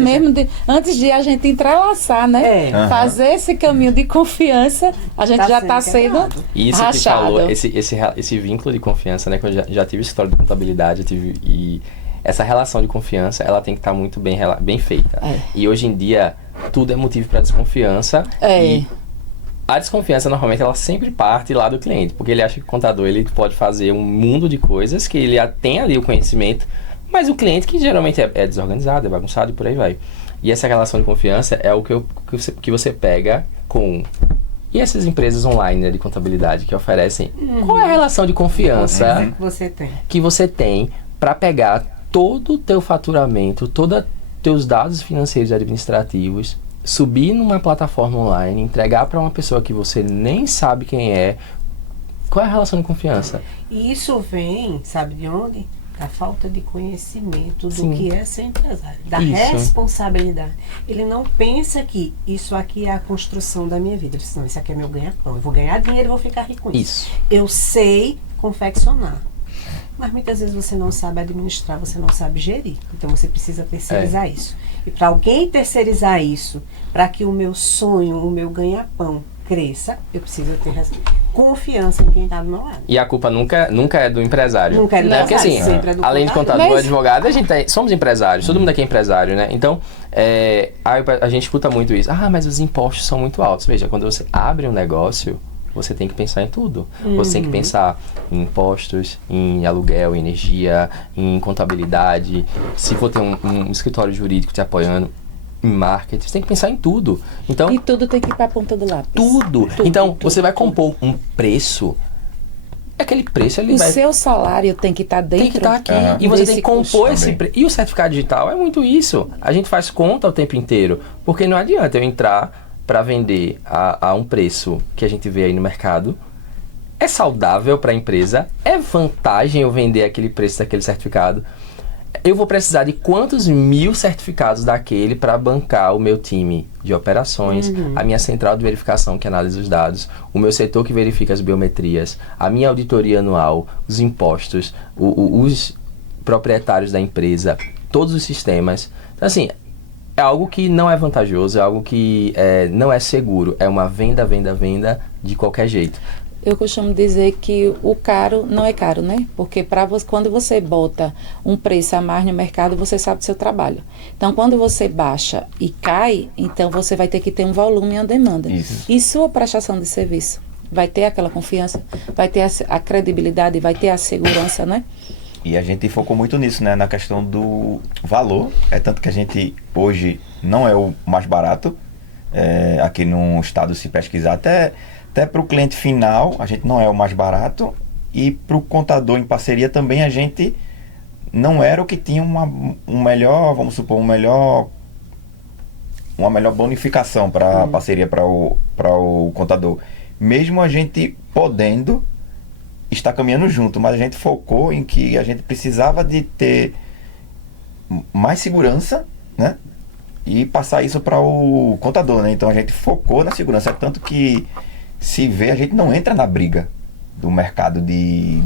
de a gente entrelaçar, né? Fazer esse caminho de confiança, a gente já está sendo isso rachado. Que falou, esse vínculo de confiança, né? Que eu já tive história de contabilidade, e essa relação de confiança, ela tem que estar muito bem feita. E hoje em dia, tudo é motivo para desconfiança. E a desconfiança, normalmente, ela sempre parte lá do cliente, porque ele acha que o contador ele pode fazer um mundo de coisas, que ele tem ali o conhecimento, mas o cliente, que geralmente é desorganizado, é bagunçado e por aí vai. E essa relação de confiança é o que você pega com... E essas empresas online, né, de contabilidade que oferecem... Qual é a relação de confiança que você tem para pegar todo o teu faturamento, todos teus dados financeiros e administrativos, subir numa plataforma online, entregar para uma pessoa que você nem sabe quem é? Qual é a relação de confiança? E isso vem, sabe de onde? Da falta de conhecimento do que é ser empresário, da responsabilidade. Ele não pensa que isso aqui é a construção da minha vida. Ele diz, não, isso aqui é meu ganha-pão. Eu vou ganhar dinheiro e vou ficar rico com isso. Eu sei confeccionar. Mas muitas vezes você não sabe administrar, você não sabe gerir. Então você precisa terceirizar isso. E para alguém terceirizar isso, para que o meu sonho, o meu ganha-pão cresça, eu preciso ter confiança em quem está do meu lado. E a culpa nunca é do empresário. Nunca é do empresário, porque, assim, sempre é do além de contador e advogado, a gente somos empresários, todo mundo aqui é empresário, né? Então, a gente escuta muito isso. Mas os impostos são muito altos. Veja, quando você abre um negócio, você tem que pensar em tudo. Você tem que pensar em impostos, em aluguel, em energia, em contabilidade. Se for ter um escritório jurídico te apoiando, em marketing, você tem que pensar em tudo. Então, e tudo tem que ir para a ponta do lápis. Tudo. Então, você vai compor um preço, aquele preço ele vai... O seu salário tem que estar dentro. Tem que estar aqui. E você tem que compor esse preço. E o certificado digital é muito isso. A gente faz conta o tempo inteiro. Porque não adianta eu entrar para vender a um preço que a gente vê aí no mercado é saudável para a empresa? É vantagem eu vender aquele preço daquele certificado? Eu vou precisar de quantos 1000 certificados daquele para bancar o meu time de operações, a minha central de verificação que analisa os dados, o meu setor que verifica as biometrias, a minha auditoria anual, os impostos, os proprietários da empresa, todos os sistemas. Então, assim, é algo que não é vantajoso, é algo que não é seguro, é uma venda de qualquer jeito. Eu costumo dizer que o caro não é caro, né? Porque quando você bota um preço a mais no mercado, você sabe do seu trabalho. Então, quando você baixa e cai, então você vai ter que ter um volume e uma demanda. Isso. E sua prestação de serviço? Vai ter aquela confiança, vai ter a credibilidade, vai ter a segurança, né? E a gente focou muito nisso, né? Na questão do valor. É tanto que a gente hoje não é o mais barato. Aqui no estado, se pesquisar, até para o cliente final, a gente não é o mais barato. E para o contador em parceria também, a gente não era o que tinha uma melhor bonificação para a parceria para o contador. Mesmo a gente podendo estar caminhando junto, mas a gente focou em que a gente precisava de ter mais segurança, né? E passar isso para o contador, né? Então a gente focou na segurança, tanto que se vê, a gente não entra na briga do mercado de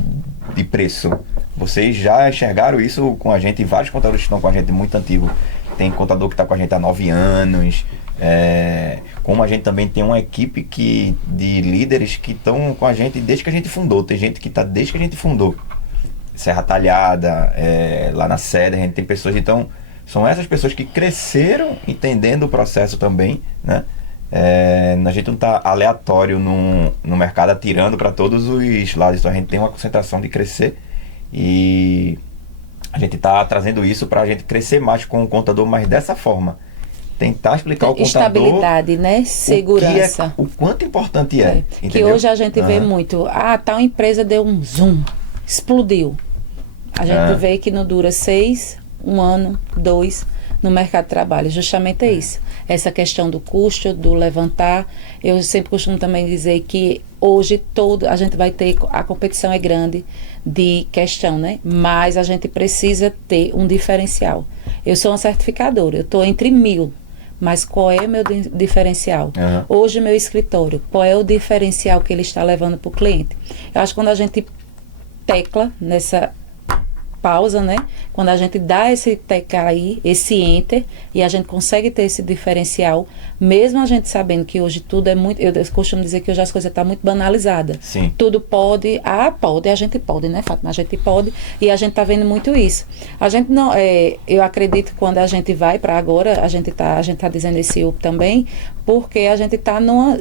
preço. Vocês já enxergaram isso com a gente, vários contadores que estão com a gente muito antigo. Tem contador que está com a gente há 9 anos. Como a gente também tem uma equipe de líderes que estão com a gente desde que a gente fundou. Tem gente que está desde que a gente fundou. Serra Talhada, lá na sede, a gente tem pessoas, então são essas pessoas que cresceram entendendo o processo também, né? A gente não está aleatório no mercado atirando para todos os lados, então a gente tem uma concentração de crescer e a gente está trazendo isso para a gente crescer mais com o contador, mas dessa forma. Tentar explicar ao contador... Estabilidade, né? Segurança. O quanto importante é. Que hoje a gente vê muito. Tal empresa deu um zoom, explodiu. A gente vê que não dura 6, 1 ano, 2 no mercado de trabalho. Justamente é isso. Essa questão do custo, do levantar. Eu sempre costumo também dizer que hoje a gente vai ter... A competição é grande de questão, né? Mas a gente precisa ter um diferencial. Eu sou uma certificadora, eu estou entre 1000. Mas qual é o meu diferencial? Hoje, meu escritório, qual é o diferencial que ele está levando para o cliente? Eu acho que quando a gente tecla nessa pausa, né? Quando a gente dá esse tecla aí, esse enter, e a gente consegue ter esse diferencial, mesmo a gente sabendo que hoje tudo é muito... Eu costumo dizer que hoje as coisas estão muito banalizadas. Sim. Tudo pode... a gente pode, né, Fátima? A gente pode, e a gente está vendo muito isso. A gente não... eu acredito que quando a gente vai para agora, a gente tá dizendo esse UP também, porque a gente está numa...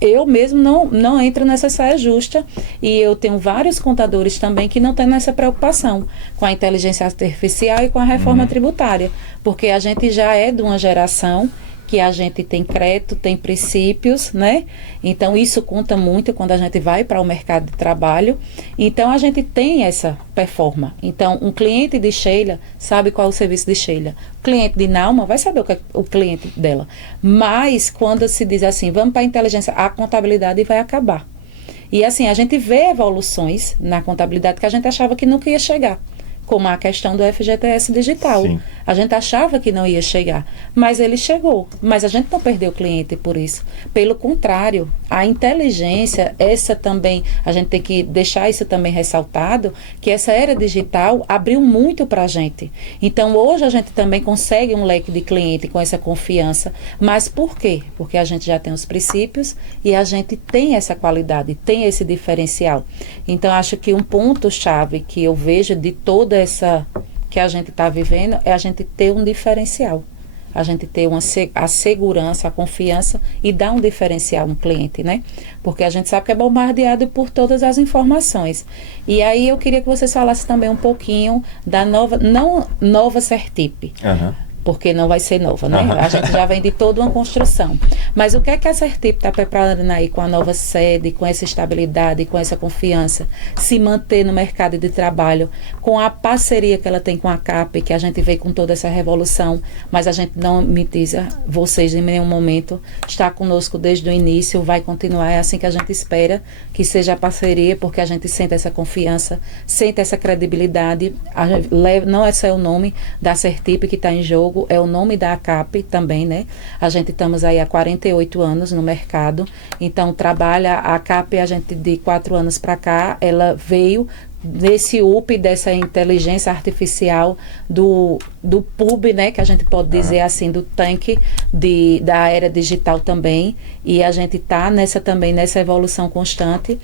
Eu mesmo não entro nessa saia justa, e eu tenho vários contadores também que não têm essa preocupação com a inteligência artificial e com a reforma tributária, porque a gente já é de uma geração que a gente tem crédito, tem princípios, né? Então, isso conta muito quando a gente vai para o mercado de trabalho. Então, a gente tem essa performance. Então, um cliente de Sheila sabe qual é o serviço de Sheila. O cliente de Nauma vai saber o que é o cliente dela. Mas, quando se diz assim, vamos para a inteligência, a contabilidade vai acabar. E, assim, a gente vê evoluções na contabilidade que a gente achava que nunca ia chegar. Como a questão do FGTS digital. Sim. A gente achava que não ia chegar, mas ele chegou. Mas a gente não perdeu o cliente por isso. Pelo contrário, a inteligência, essa também, a gente tem que deixar isso também ressaltado, que essa era digital abriu muito para a gente. Então, hoje a gente também consegue um leque de cliente com essa confiança. Mas por quê? Porque a gente já tem os princípios e a gente tem essa qualidade, tem esse diferencial. Então, acho que um ponto-chave que eu vejo de toda essa que a gente está vivendo é a gente ter um diferencial. A gente ter a segurança, a confiança e dar um diferencial no cliente, né? Porque a gente sabe que é bombardeado por todas as informações. E aí eu queria que vocês falassem também um pouquinho da nova Certip. porque não vai ser nova, né? A gente já vem de toda uma construção. Mas o que é que a Sertip está preparando aí com a nova sede, com essa estabilidade, com essa confiança, se manter no mercado de trabalho, com a parceria que ela tem com a CAP, que a gente veio com toda essa revolução, mas a gente não mitiza vocês em nenhum momento, está conosco desde o início, vai continuar, é assim que a gente espera que seja a parceria, porque a gente sente essa confiança, sente essa credibilidade, não é só o nome da Sertip que está em jogo, é o nome da ACAP também, né? A gente estamos aí há 48 anos no mercado, então trabalha a ACAP, a gente de 4 anos para cá, ela veio desse UP, dessa inteligência artificial do PUB, né, que a gente pode dizer assim, do tanque da era digital também, e a gente está nessa evolução constante.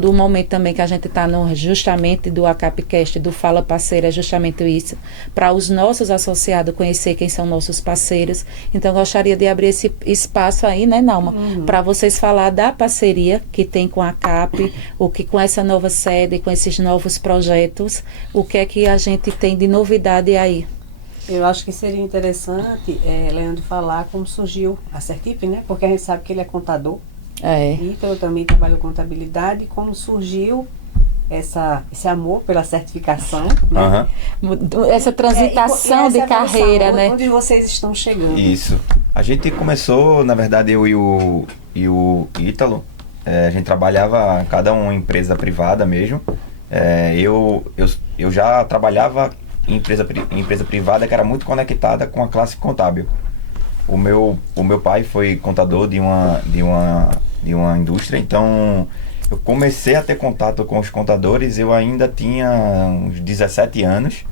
Do momento também que a gente está justamente do ACAPcast, do Fala Parceiro, é justamente isso, para os nossos associados conhecer quem são nossos parceiros. Então, gostaria de abrir esse espaço aí, né, Nauma, para vocês falar da parceria que tem com a ACAP, o que com essa nova sede, com esses novos projetos, o que é que a gente tem de novidade aí? Eu acho que seria interessante, Leandro, falar como surgiu a Sertip, né? Porque a gente sabe que ele é contador. Então eu também trabalho contabilidade, como surgiu esse amor pela certificação, né? Essa transitação de carreira, né? Onde vocês estão chegando. Isso. A gente começou, na verdade, eu e o Ítalo, a gente trabalhava cada um em empresa privada mesmo. Eu já trabalhava em empresa privada que era muito conectada com a classe contábil. O meu pai foi contador de uma indústria, então eu comecei a ter contato com os contadores, eu ainda tinha uns 17 anos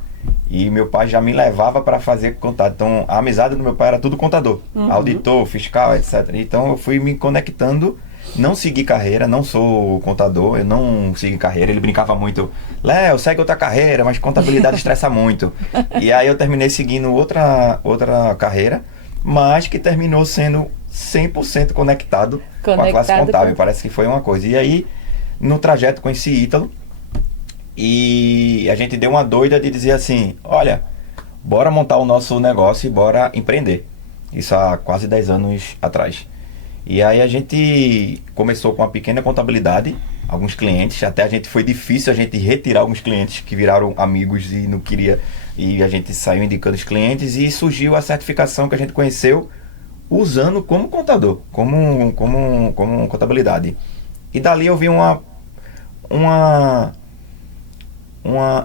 e meu pai já me levava para fazer contato. Então a amizade do meu pai era tudo contador, auditor, fiscal, etc. Então eu fui me conectando. Não segui carreira, não sou contador, eu não segui carreira. Ele brincava muito, Léo, segue outra carreira, mas contabilidade estressa muito. E aí eu terminei seguindo outra carreira, mas que terminou sendo 100% conectado com a classe contábil. Parece que foi uma coisa. E aí, no trajeto, conheci Ítalo e a gente deu uma doida de dizer assim, olha, bora montar o nosso negócio e bora empreender. Isso há quase 10 anos atrás. E aí a gente começou com uma pequena contabilidade, alguns clientes, até foi difícil a gente retirar alguns clientes que viraram amigos e não queria, e a gente saiu indicando os clientes e surgiu a certificação que a gente conheceu usando como contador, como contabilidade. E dali eu vi uma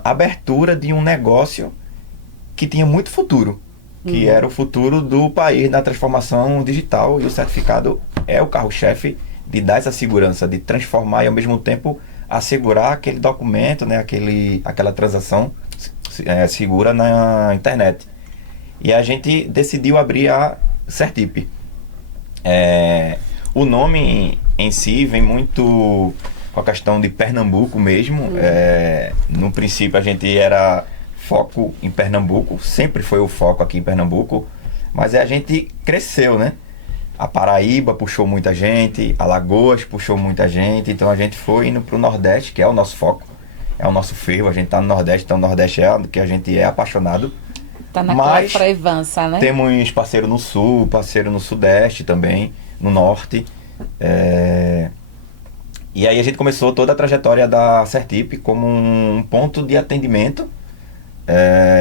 abertura de um negócio que tinha muito futuro. Que era o futuro do país na transformação digital, e o certificado é o carro-chefe de dar essa segurança, de transformar e ao mesmo tempo assegurar aquele documento, né, aquela transação segura na internet. E a gente decidiu abrir a Sertip. O nome em si vem muito com a questão de Pernambuco mesmo. No princípio a gente era foco em Pernambuco, sempre foi o foco aqui em Pernambuco, mas a gente cresceu, né? A Paraíba puxou muita gente, Alagoas puxou muita gente, então a gente foi indo para o Nordeste, que é o nosso foco, é o nosso ferro, a gente tá no Nordeste, então o Nordeste é o que a gente é apaixonado. Tá naquela prevança, né? Temos parceiro no Sul, parceiro no Sudeste também, no Norte. E aí a gente começou toda a trajetória da Sertip como um ponto de atendimento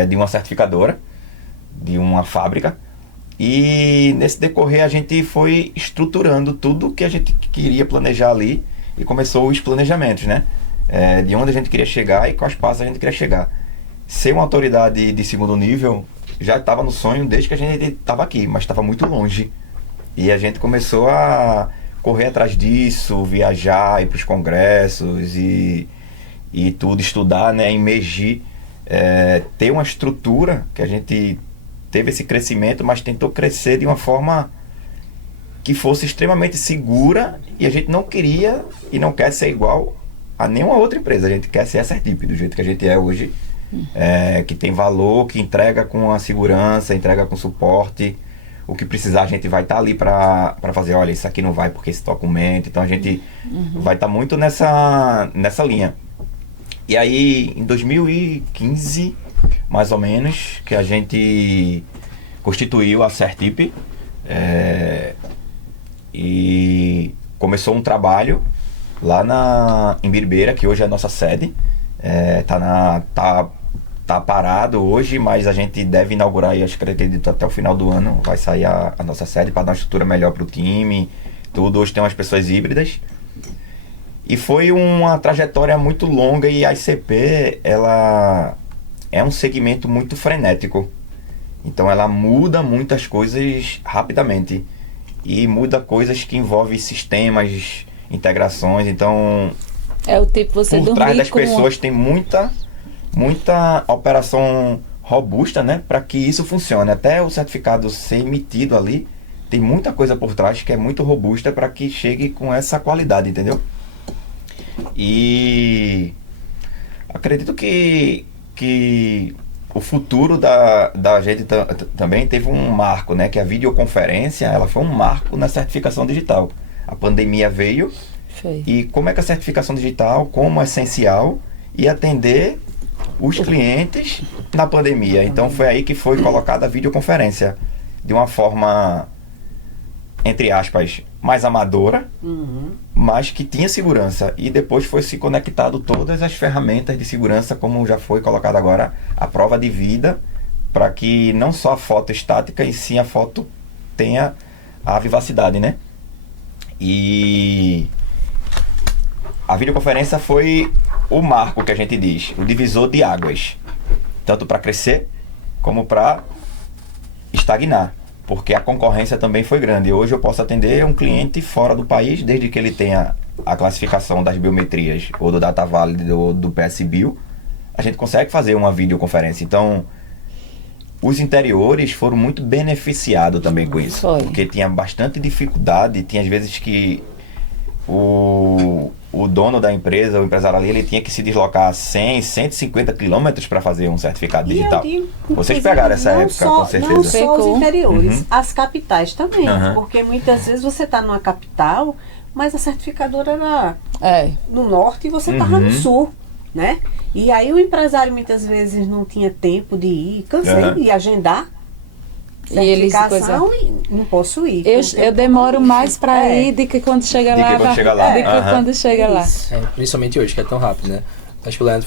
de uma certificadora, de uma fábrica, e nesse decorrer a gente foi estruturando tudo que a gente queria planejar ali e começou os planejamentos, né? De onde a gente queria chegar e quais passos a gente queria chegar. Ser uma autoridade de segundo nível já estava no sonho desde que a gente estava aqui, mas estava muito longe, e a gente começou a correr atrás disso, viajar, ir para os congressos e tudo, estudar, né? Emergir. Ter uma estrutura que a gente teve esse crescimento, mas tentou crescer de uma forma que fosse extremamente segura, e a gente não queria e não quer ser igual a nenhuma outra empresa. A gente quer ser a Sertip do jeito que a gente é hoje, que tem valor, que entrega com a segurança, entrega com suporte. O que precisar a gente vai estar ali para fazer, olha, isso aqui não vai porque esse documento. Então a gente vai estar muito nessa linha. E aí, em 2015, mais ou menos, que a gente constituiu a Certip e começou um trabalho lá em Birbeira, que hoje é a nossa sede. Tá parado hoje, mas a gente deve inaugurar aí, acho que acredito até o final do ano vai sair a nossa sede para dar uma estrutura melhor para o time, tudo. Hoje tem umas pessoas híbridas e foi uma trajetória muito longa, e a ICP, ela é um segmento muito frenético, então ela muda muitas coisas rapidamente e muda coisas que envolvem sistemas, integrações. Então É o tipo você por dormir trás das com pessoas tem muita operação robusta, né, para que isso funcione. Até o certificado ser emitido ali, tem muita coisa por trás que é muito robusta para que chegue com essa qualidade, entendeu? E acredito que o futuro da gente também teve um marco, né, que a videoconferência, ela foi um marco na certificação digital. A pandemia veio e como é que a certificação digital, como essencial, e atender os clientes na pandemia. Então foi aí que foi colocada a videoconferência de uma forma, entre aspas, mais amadora, mas que tinha segurança. E depois foi se conectado todas as ferramentas de segurança, como já foi colocado agora a prova de vida, para que não só a foto estática, e sim a foto tenha a vivacidade, né? E a videoconferência foi o marco que a gente diz, o divisor de águas, tanto para crescer como para estagnar, porque a concorrência também foi grande. Hoje eu posso atender um cliente fora do país, desde que ele tenha a classificação das biometrias ou do Data Valid ou do PSBio, a gente consegue fazer uma videoconferência. Então os interiores foram muito beneficiados também com isso, porque tinha bastante dificuldade, tinha às vezes que o dono da empresa, o empresário ali, ele tinha que se deslocar 100, 150 quilômetros para fazer um certificado digital. Vocês pegaram essa época, com certeza. Não só os interiores, as capitais também. Porque muitas vezes você está numa capital, mas a certificadora era no norte e você estava no sul, né? E aí o empresário muitas vezes não tinha tempo de ir, cansei de agendar certificação e não posso ir. Eu demoro mais para ir do que quando chega lá. Quando chega lá. Principalmente hoje, que é tão rápido, né? Acho que o Leandro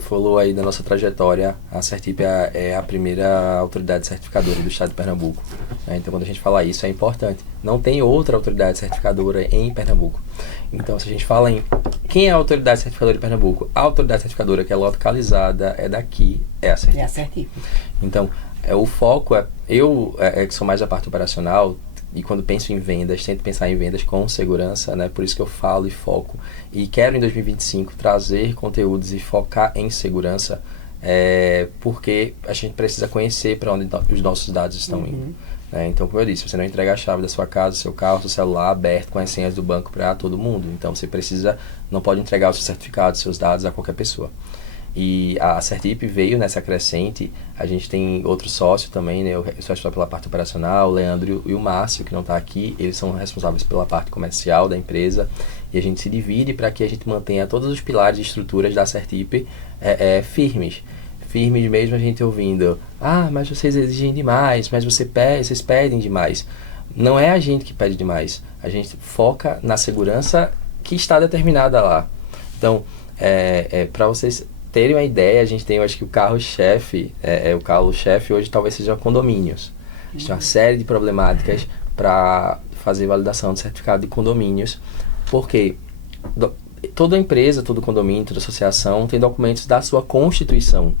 falou aí da nossa trajetória. A Certip é a primeira autoridade certificadora do estado de Pernambuco, né? Então, quando a gente fala isso, é importante. Não tem outra autoridade certificadora em Pernambuco. Então, se a gente fala em quem é a autoridade certificadora de Pernambuco, a autoridade certificadora que é localizada daqui, é a Certip. É a Certip. Então, o foco que sou mais da parte operacional, e quando penso em vendas, tento pensar em vendas com segurança, né? Por isso que eu falo e foco. E quero em 2025 trazer conteúdos e focar em segurança, porque a gente precisa conhecer para onde os nossos dados estão indo. Né? Então, como eu disse, você não entrega a chave da sua casa, seu carro, seu celular aberto com as senhas do banco para todo mundo. Então, você não pode entregar o seu certificado, seus dados a qualquer pessoa. E a Certip veio nessa crescente. A gente tem outro sócio também, né? Eu sou responsável pela parte operacional, o Leandro e o Márcio, que não está aqui. Eles são responsáveis pela parte comercial da empresa. E a gente se divide para que a gente mantenha todos os pilares e estruturas da Certip firmes. Firmes mesmo, a gente ouvindo: mas vocês exigem demais, mas vocês pedem demais. Não é a gente que pede demais. A gente foca na segurança que está determinada lá. Então, para vocês terem uma ideia, a gente tem, eu acho que o carro-chefe hoje talvez seja condomínios. A gente tem uma série de problemáticas para fazer validação de certificado de condomínios, porque toda empresa, todo condomínio, toda associação tem documentos da sua constituição,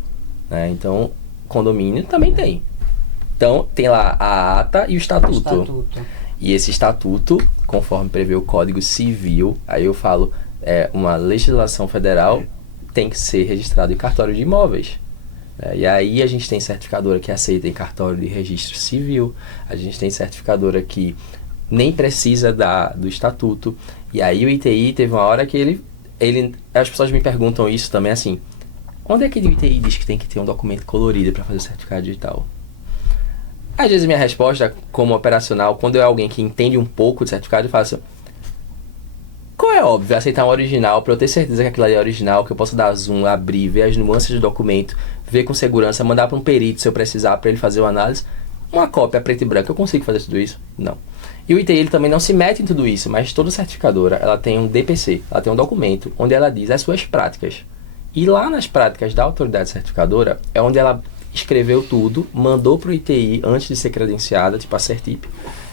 né? Então, condomínio também tem. Então, tem lá a ata e o estatuto. E esse estatuto, conforme prevê o Código Civil, aí eu falo, uma legislação federal, tem que ser registrado em cartório de imóveis. E aí a gente tem certificadora que aceita em cartório de registro civil, a gente tem certificadora que nem precisa do estatuto. E aí o ITI teve uma hora que as pessoas me perguntam isso também, assim: onde é que o ITI diz que tem que ter um documento colorido para fazer o certificado digital? Às vezes a minha resposta, como operacional, quando é alguém que entende um pouco de certificado, eu faço: qual é óbvio? Aceitar um original, para eu ter certeza que aquilo ali é original, que eu posso dar zoom, abrir, ver as nuances do documento, ver com segurança, mandar para um perito se eu precisar, para ele fazer uma análise. uma cópia preta e branca, eu consigo fazer tudo isso? Não. E o ITI ele também não se mete em tudo isso, mas toda certificadora ela tem um DPC, ela tem um documento onde ela diz as suas práticas. E lá nas práticas da autoridade certificadora é onde ela escreveu tudo, mandou para o ITI antes de ser credenciada, tipo a Certip.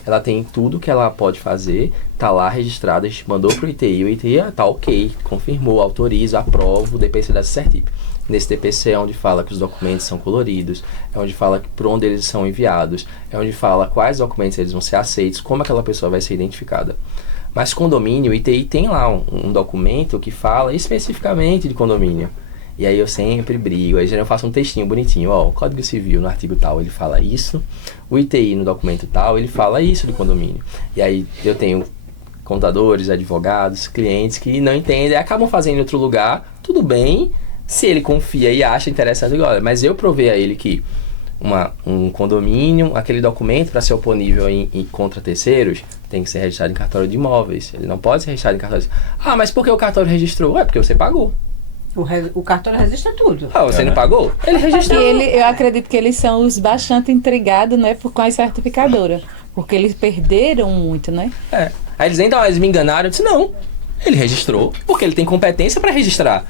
Ela tem tudo que ela pode fazer, tá lá registrado, a gente mandou para o ITI tá ok, confirmou, autoriza, aprova o DPC dessa Certip. Nesse DPC é onde fala que os documentos são coloridos, é onde fala por onde eles são enviados, é onde fala quais documentos eles vão ser aceitos, como aquela pessoa vai ser identificada. Mas condomínio, o ITI tem lá um documento que fala especificamente de condomínio. E aí eu sempre brigo, aí eu faço um textinho bonitinho, ó, o Código Civil no artigo tal ele fala isso, o ITI no documento tal ele fala isso de condomínio. E aí eu tenho contadores, advogados, clientes que não entendem, acabam fazendo em outro lugar, tudo bem, se ele confia e acha interessante, olha, mas eu provei a ele que um condomínio, aquele documento para ser oponível contra terceiros, tem que ser registrado em cartório de imóveis. Ele não pode ser registrado em cartório de... Ah, mas por que o cartório registrou? É porque você pagou. O cartório registra tudo. Ah, você não pagou? Ele registrou. E eu acredito que eles são os bastante intrigados, né, com as certificadoras. Porque eles perderam muito, né? É. Aí eles então, eles me enganaram. Eu disse, não. Ele registrou porque ele tem competência para registrar.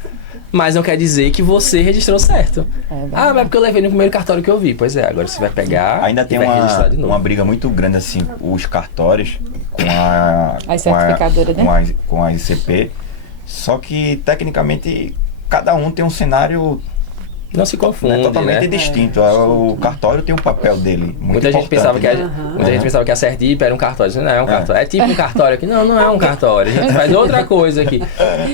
Mas não quer dizer que você registrou certo. Mas é porque eu levei no primeiro cartório que eu vi. Pois é, agora você vai pegar ainda tem e vai registrar de novo. Uma briga muito grande, assim, os cartórios com a certificadora, né? Com a ICP. Só que, tecnicamente, cada um tem um cenário... Não se confunde, totalmente né? distinto. O cartório tem um papel dele muito muita gente pensava que importante, gente pensava que a Certip era um cartório. Não é um cartório. É tipo um cartório aqui. Não, não é um cartório. A gente faz outra coisa aqui.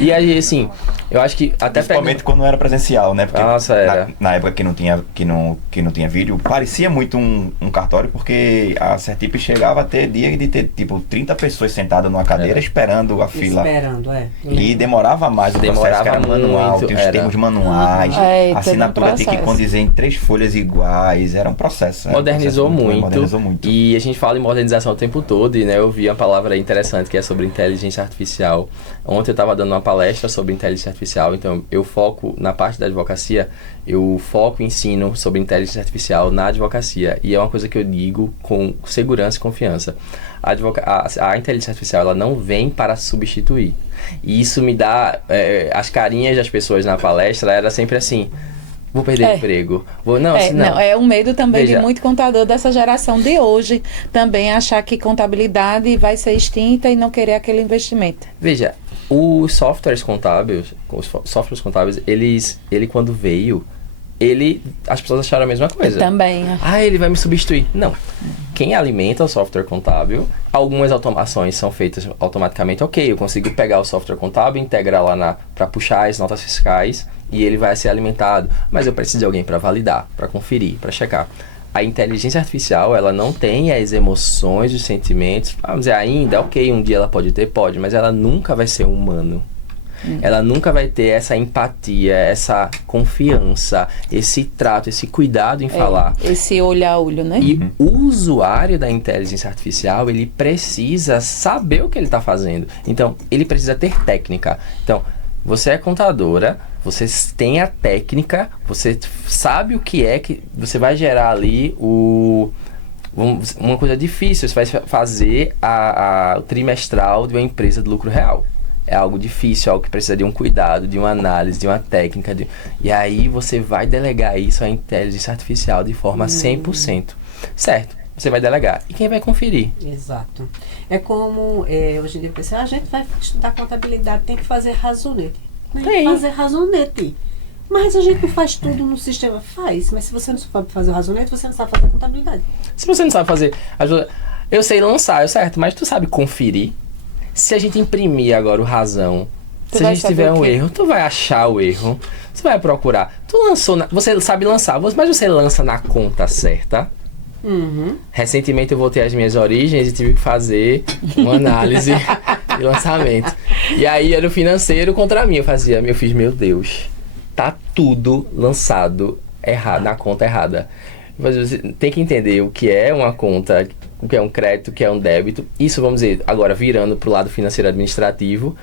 E aí, assim, eu acho que até principalmente quando era presencial, né? Porque nossa, era. Na época que não tinha vídeo, parecia muito um cartório, porque a Certip chegava a ter dia de ter, tipo, 30 pessoas sentadas numa cadeira esperando a fila. Esperando, E demorava mais o processo, que era manual, tem os termos manuais, assinatura tinha que condizer em 3 folhas iguais, era um processo. Modernizou muito. E a gente fala em modernização o tempo todo, e né, eu vi uma palavra interessante que é sobre inteligência artificial. Ontem eu estava dando uma palestra sobre inteligência artificial, então eu foco na parte da advocacia, eu foco e ensino sobre inteligência artificial na advocacia, e é uma coisa que eu digo com segurança e confiança. A inteligência artificial ela não vem para substituir. E isso me dá... as carinhas das pessoas na palestra era sempre assim... Vou perder o emprego. Não, é um medo também de muito contador dessa geração de hoje também achar que contabilidade vai ser extinta e não querer aquele investimento. Veja, os softwares contábeis, ele quando veio, as pessoas acharam a mesma coisa. Também. Ele vai me substituir. Não. Quem alimenta o software contábil, algumas automações são feitas automaticamente. Ok, eu consigo pegar o software contábil, integrar lá para puxar as notas fiscais e ele vai ser alimentado. Mas eu preciso de alguém para validar, para conferir, para checar. A inteligência artificial, ela não tem as emoções, os sentimentos. Vamos dizer, ainda, ok, um dia ela pode ter, mas ela nunca vai ser humano. Ela nunca vai ter essa empatia, essa confiança, esse trato, esse cuidado em falar. Esse olho a olho, né? E o usuário da inteligência artificial, ele precisa saber o que ele está fazendo. Então, ele precisa ter técnica. Então, você é contadora, você tem a técnica, você sabe o que é que você vai gerar ali uma coisa difícil. Você vai fazer o trimestral de uma empresa de lucro real. É algo difícil, algo que precisa de um cuidado, de uma análise, de uma técnica. E aí você vai delegar isso à inteligência artificial de forma 100%. Certo, você vai delegar. E quem vai conferir? Exato. É como, hoje em dia, a gente vai estudar contabilidade, tem que fazer razonete. Tem que fazer razonete. Mas a gente não faz tudo no sistema. Faz, mas se você não sabe fazer o razonete, você não sabe fazer contabilidade. Se você não sabe fazer... Eu sei lançar, certo, mas tu sabe conferir. Se a gente imprimir agora o razão, se a gente tiver um erro, tu vai achar o erro, você vai procurar. Você sabe lançar, mas você lança na conta certa. Recentemente eu voltei às minhas origens e tive que fazer uma análise de lançamento. E aí era o financeiro contra mim. Eu fiz, meu Deus, tá tudo lançado errado, na conta errada. Mas você tem que entender o que é uma conta, o que é um crédito, o que é um débito. Isso, vamos dizer, agora virando para o lado financeiro administrativo.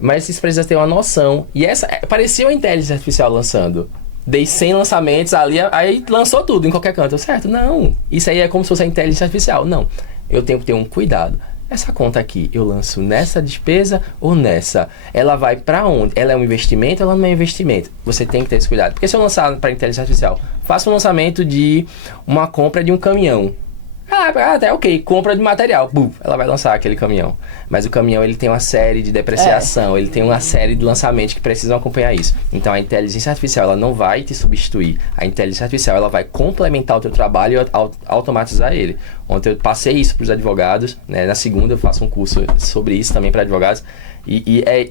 Mas isso precisa ter uma noção. E essa parecia uma inteligência artificial lançando. dei 100 lançamentos ali, aí lançou tudo em qualquer canto, certo? Não, isso aí é como se fosse a inteligência artificial. Não, eu tenho que ter um cuidado. Essa conta aqui, eu lanço nessa despesa ou nessa? Ela vai para onde? Ela é um investimento ou ela não é um investimento? Você tem que ter esse cuidado. Porque se eu lançar para inteligência artificial, faço um lançamento de uma compra de um caminhão. Até ok, compra de material, ela vai lançar aquele caminhão. Mas o caminhão, ele tem uma série de depreciação, ele tem uma série de lançamentos que precisam acompanhar isso. Então a inteligência artificial, ela não vai te substituir. A inteligência artificial, ela vai complementar o teu trabalho e automatizar ele. Ontem eu passei isso para os advogados, né? Na segunda eu faço um curso sobre isso também para advogados. E é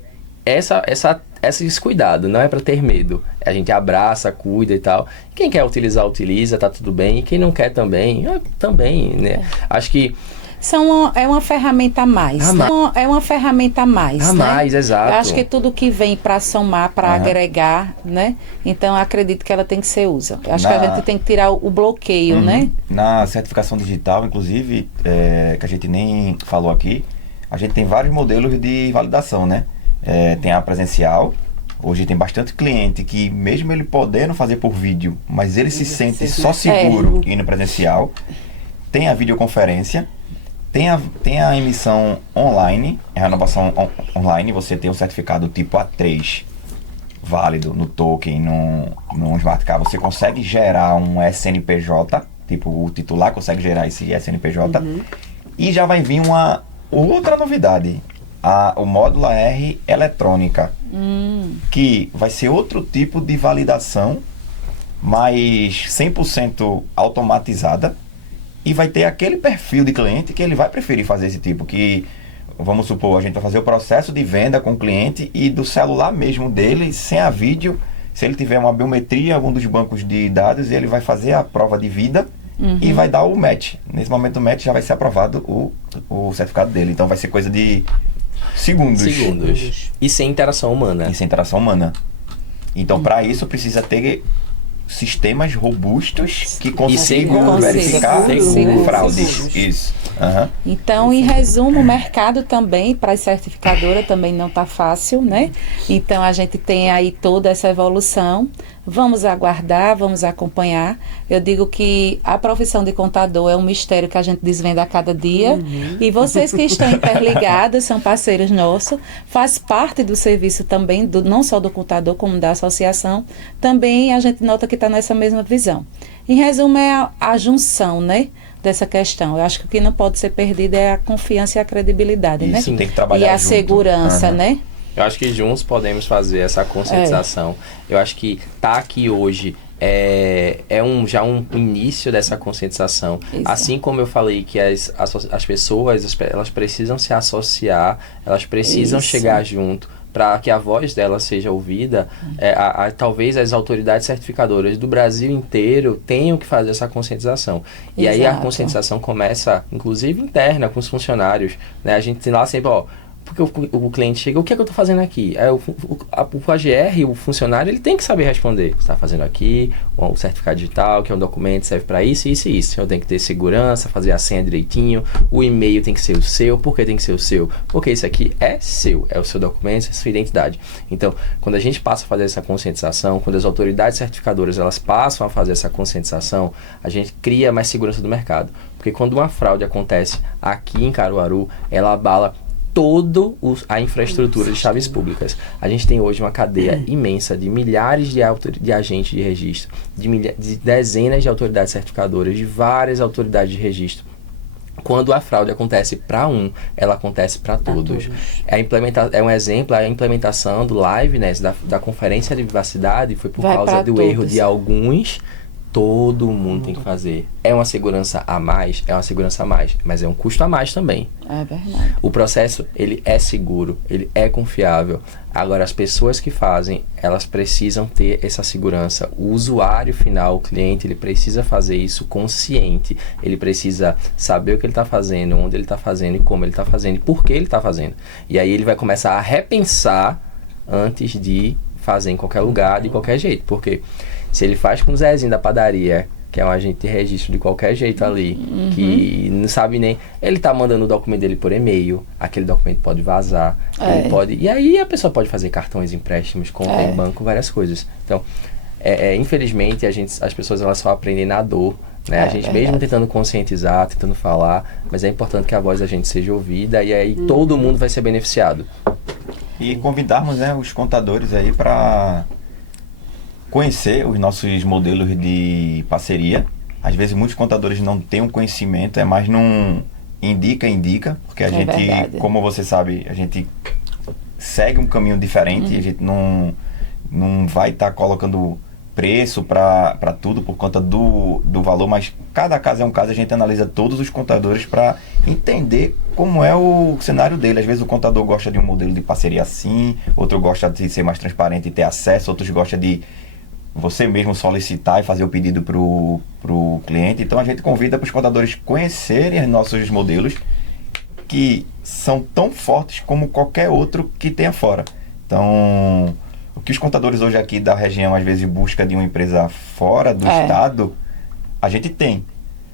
esse cuidado, não é para ter medo. A gente abraça, cuida e tal. Quem quer utilizar, utiliza, tá tudo bem. E quem não quer também, também, né? Acho que é uma ferramenta a mais. Né? É uma ferramenta a mais. A né? mais, exato. Eu acho que tudo que vem para somar, para agregar, né? Então eu acredito que ela tem que ser usada. Eu acho que a gente tem que tirar o bloqueio, né? Na certificação digital, inclusive, que a gente nem falou aqui, a gente tem vários modelos de validação, né? Tem a presencial. Hoje tem bastante cliente que, mesmo ele podendo fazer por vídeo, mas ele se sente só seguro indo presencial. Tem a videoconferência. Tem a emissão online, a renovação online. Você tem um certificado tipo A3 válido no token, no Smart Card. Você consegue gerar um SNPJ, tipo o titular consegue gerar esse SNPJ. E já vai vir uma outra novidade. O módulo AR eletrônica, que vai ser outro tipo de validação, mas 100% automatizada, e vai ter aquele perfil de cliente que ele vai preferir fazer esse tipo, que, vamos supor, a gente vai fazer o processo de venda com o cliente e do celular mesmo dele, sem a vídeo, se ele tiver uma biometria, algum dos bancos de dados, ele vai fazer a prova de vida e vai dar o match. Nesse momento o match já vai ser aprovado o certificado dele, então vai ser coisa de segundos. E sem interação humana. Então, para isso, precisa ter sistemas robustos que consigam verificar fraudes. Isso. Então, em resumo, o mercado também, para a certificadora, também não está fácil, né? Então, a gente tem aí toda essa evolução. Vamos aguardar, vamos acompanhar. Eu digo que a profissão de contador é um mistério que a gente desvenda a cada dia. E vocês que estão interligados, são parceiros nossos, faz parte do serviço também, não só do contador, como da associação. Também a gente nota que está nessa mesma visão. Em resumo, é a junção, né, dessa questão. Eu acho que o que não pode ser perdido é a confiança e a credibilidade, isso, né? tem que trabalhar e a junto. Segurança, né? Eu acho que juntos podemos fazer essa conscientização. Eu acho que tá aqui hoje já um início dessa conscientização. Isso. Assim como eu falei que as pessoas, elas precisam se associar, elas precisam chegar junto para que a voz dela seja ouvida. Talvez as autoridades certificadoras do Brasil inteiro tenham que fazer essa conscientização. E aí a conscientização começa, inclusive interna, com os funcionários. Né? A gente tem lá sempre, porque o cliente chega, o que é que eu estou fazendo aqui? O AGR, o funcionário, ele tem que saber responder. Você está fazendo aqui, o certificado digital, que é um documento, serve para isso, isso e isso. Eu tenho que ter segurança, fazer a senha direitinho, o e-mail tem que ser o seu. Por que tem que ser o seu? Porque isso aqui é seu, é o seu documento, é a sua identidade. Então, quando a gente passa a fazer essa conscientização, quando as autoridades certificadoras elas passam a fazer essa conscientização, a gente cria mais segurança do mercado. Porque quando uma fraude acontece aqui em Caruaru, ela abala toda a infraestrutura de chaves públicas. A gente tem hoje uma cadeia imensa de milhares de agentes de registro, de dezenas de autoridades certificadoras, de várias autoridades de registro. Quando a fraude acontece para ela acontece para todos. É um exemplo, a implementação do Liveness, da conferência de privacidade, foi por causa do erro de alguns. Todo mundo tem que fazer. É uma segurança a mais? É uma segurança a mais, mas é um custo a mais também. É verdade. O processo, ele é seguro, ele é confiável. Agora, as pessoas que fazem, elas precisam ter essa segurança. O usuário final, o cliente, ele precisa fazer isso consciente. Ele precisa saber o que ele está fazendo, onde ele está fazendo e como ele está fazendo e por que ele está fazendo. E aí ele vai começar a repensar antes de fazer em qualquer lugar, de qualquer jeito. Porque se ele faz com o Zezinho da padaria, que é um agente de registro de qualquer jeito ali, que não sabe nem... Ele tá mandando o documento dele por e-mail, aquele documento pode vazar, ele pode... E aí a pessoa pode fazer cartões, empréstimos, conta em banco, várias coisas. Então, infelizmente, as pessoas elas só aprendem na dor, né? A gente mesmo tentando conscientizar, tentando falar, mas é importante que a voz da gente seja ouvida e aí todo mundo vai ser beneficiado. E convidarmos, né, os contadores aí para conhecer os nossos modelos de parceria. Às vezes muitos contadores não têm um conhecimento, é mais num indica, porque a gente, verdade. como você sabe, a gente segue um caminho diferente, a gente não vai estar colocando preço para tudo por conta do valor, mas cada caso é um caso, a gente analisa todos os contadores para entender como é o cenário dele. Às vezes o contador gosta de um modelo de parceria assim, outro gosta de ser mais transparente e ter acesso, outros gostam de você mesmo solicitar e fazer o pedido para o cliente. Então a gente convida para os contadores conhecerem os nossos modelos, que são tão fortes como qualquer outro que tenha fora. Então, o que os contadores hoje aqui da região às vezes buscam de uma empresa fora do estado, a gente tem.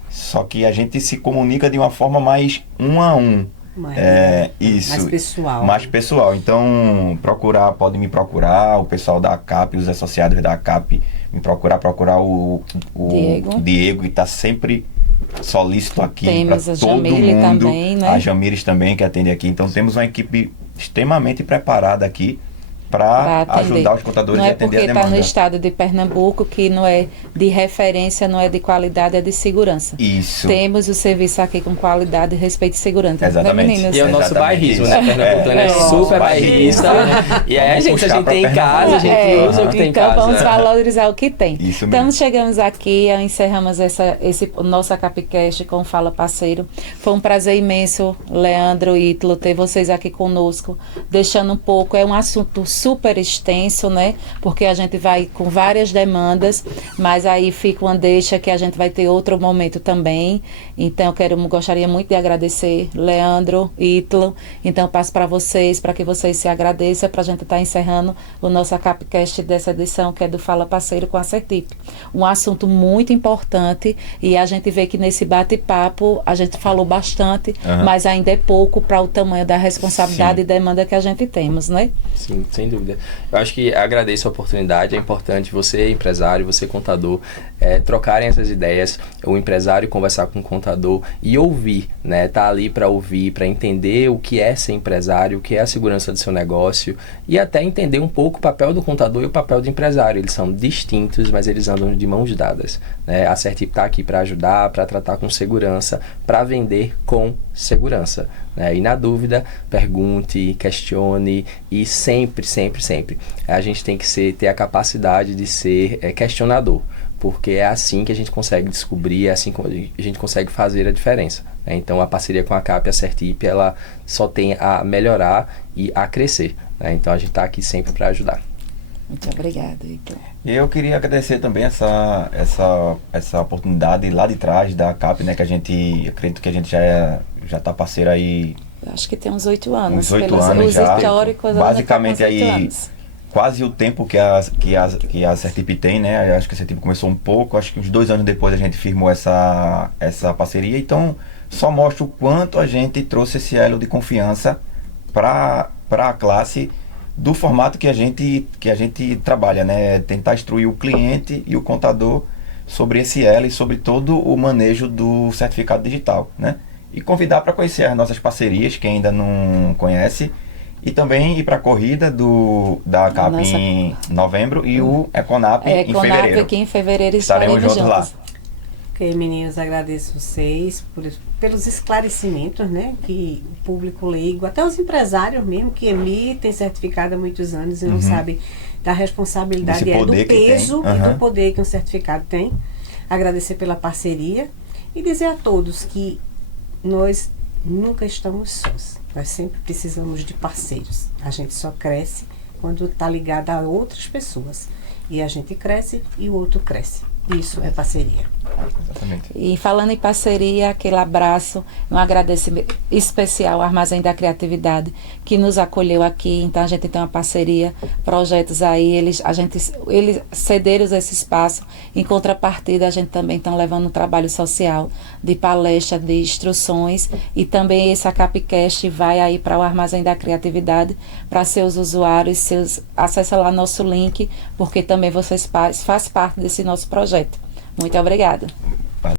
Só que a gente se comunica de uma forma mais um a um. Isso, mais pessoal. Mais pessoal. Então, pode me procurar, o pessoal da ACAP, os associados da ACAP, me procurar o Diego, que está sempre solícito aqui para todo mundo. Também, né? A Jamires também, que atende aqui. Então, temos uma equipe extremamente preparada aqui para ajudar os contadores a atender a demanda. Não é porque está no estado de Pernambuco que não é de referência, não é de qualidade, é de segurança. Isso. Temos o serviço aqui com qualidade, respeito e segurança. Exatamente. Né, meninas? E é o nosso bairrismo, né? Pernambucano é super bairrista. E aí, se a gente tem em casa, a gente usa o que tem em casa. Então, vamos valorizar o que tem. Isso mesmo. Então, chegamos aqui, encerramos o nosso Capcast com Fala Parceiro. Foi um prazer imenso, Leandro e Ítalo, ter vocês aqui conosco, deixando um pouco, é um assunto super extenso, né? Porque a gente vai com várias demandas, mas aí fica uma deixa que a gente vai ter outro momento também. Então, gostaria muito de agradecer Leandro e Ítalo. Então, passo para vocês, para que vocês se agradeçam, para a gente estar encerrando o nosso Capcast dessa edição, que é do Fala Parceiro com a Certip. Um assunto muito importante e a gente vê que nesse bate-papo a gente falou bastante, mas ainda é pouco para o tamanho da responsabilidade e demanda que a gente temos, né? Sim, sem dúvida. Eu acho que agradeço a oportunidade, é importante você, empresário, você, contador, trocarem essas ideias, o empresário conversar com o contador e ouvir, né? Tá ali para ouvir, para entender o que é ser empresário, o que é a segurança do seu negócio e até entender um pouco o papel do contador e o papel do empresário. Eles são distintos, mas eles andam de mãos dadas, né? A Certip está aqui para ajudar, para tratar com segurança, para vender com segurança, né? E na dúvida, pergunte, questione e sempre a gente tem que ter a capacidade de ser questionador, porque é assim que a gente consegue descobrir, é assim que a gente consegue fazer a diferença, né? Então a parceria com a CAP e a Certip, ela só tem a melhorar e a crescer, né? Então a gente está aqui sempre para ajudar. Muito obrigada, Heitor. Eu queria agradecer também essa oportunidade lá de trás da CAP, né? Que acredito que a gente já está parceiro aí. Acho que tem uns 8 anos. Uns 8 anos já. Basicamente tá aí quase o tempo que a Certip tem, né? Acho que a Certip começou um pouco, acho que uns 2 anos depois a gente firmou essa parceria. Então, só mostra o quanto a gente trouxe esse elo de confiança para a classe do formato que a gente trabalha, né? Tentar instruir o cliente e o contador sobre esse elo e sobre todo o manejo do certificado digital, né? E convidar para conhecer as nossas parcerias, quem ainda não conhece, e também ir para a corrida da ACAP em novembro e o Econap em fevereiro. Aqui em fevereiro estaremos juntos lá. Ok, meninos, agradeço vocês pelos esclarecimentos, né? Que o público leigo, até os empresários mesmo, que emitem certificado há muitos anos e não sabem da responsabilidade do peso e do poder que um certificado tem. Agradecer pela parceria e dizer a todos que nós nunca estamos sós. Nós sempre precisamos de parceiros. A gente só cresce quando está ligado a outras pessoas. E a gente cresce e o outro cresce. Isso é parceria. Exatamente. E falando em parceria, aquele abraço, um agradecimento especial ao Armazém da Criatividade, que nos acolheu aqui. Então a gente tem uma parceria, projetos aí, eles cederam esse espaço. Em contrapartida, a gente também está levando um trabalho social de palestra, de instruções, e também esse ACAPcast vai aí para o Armazém da Criatividade, para seus usuários, acessa lá nosso link, porque também vocês faz parte desse nosso projeto. Muito obrigada.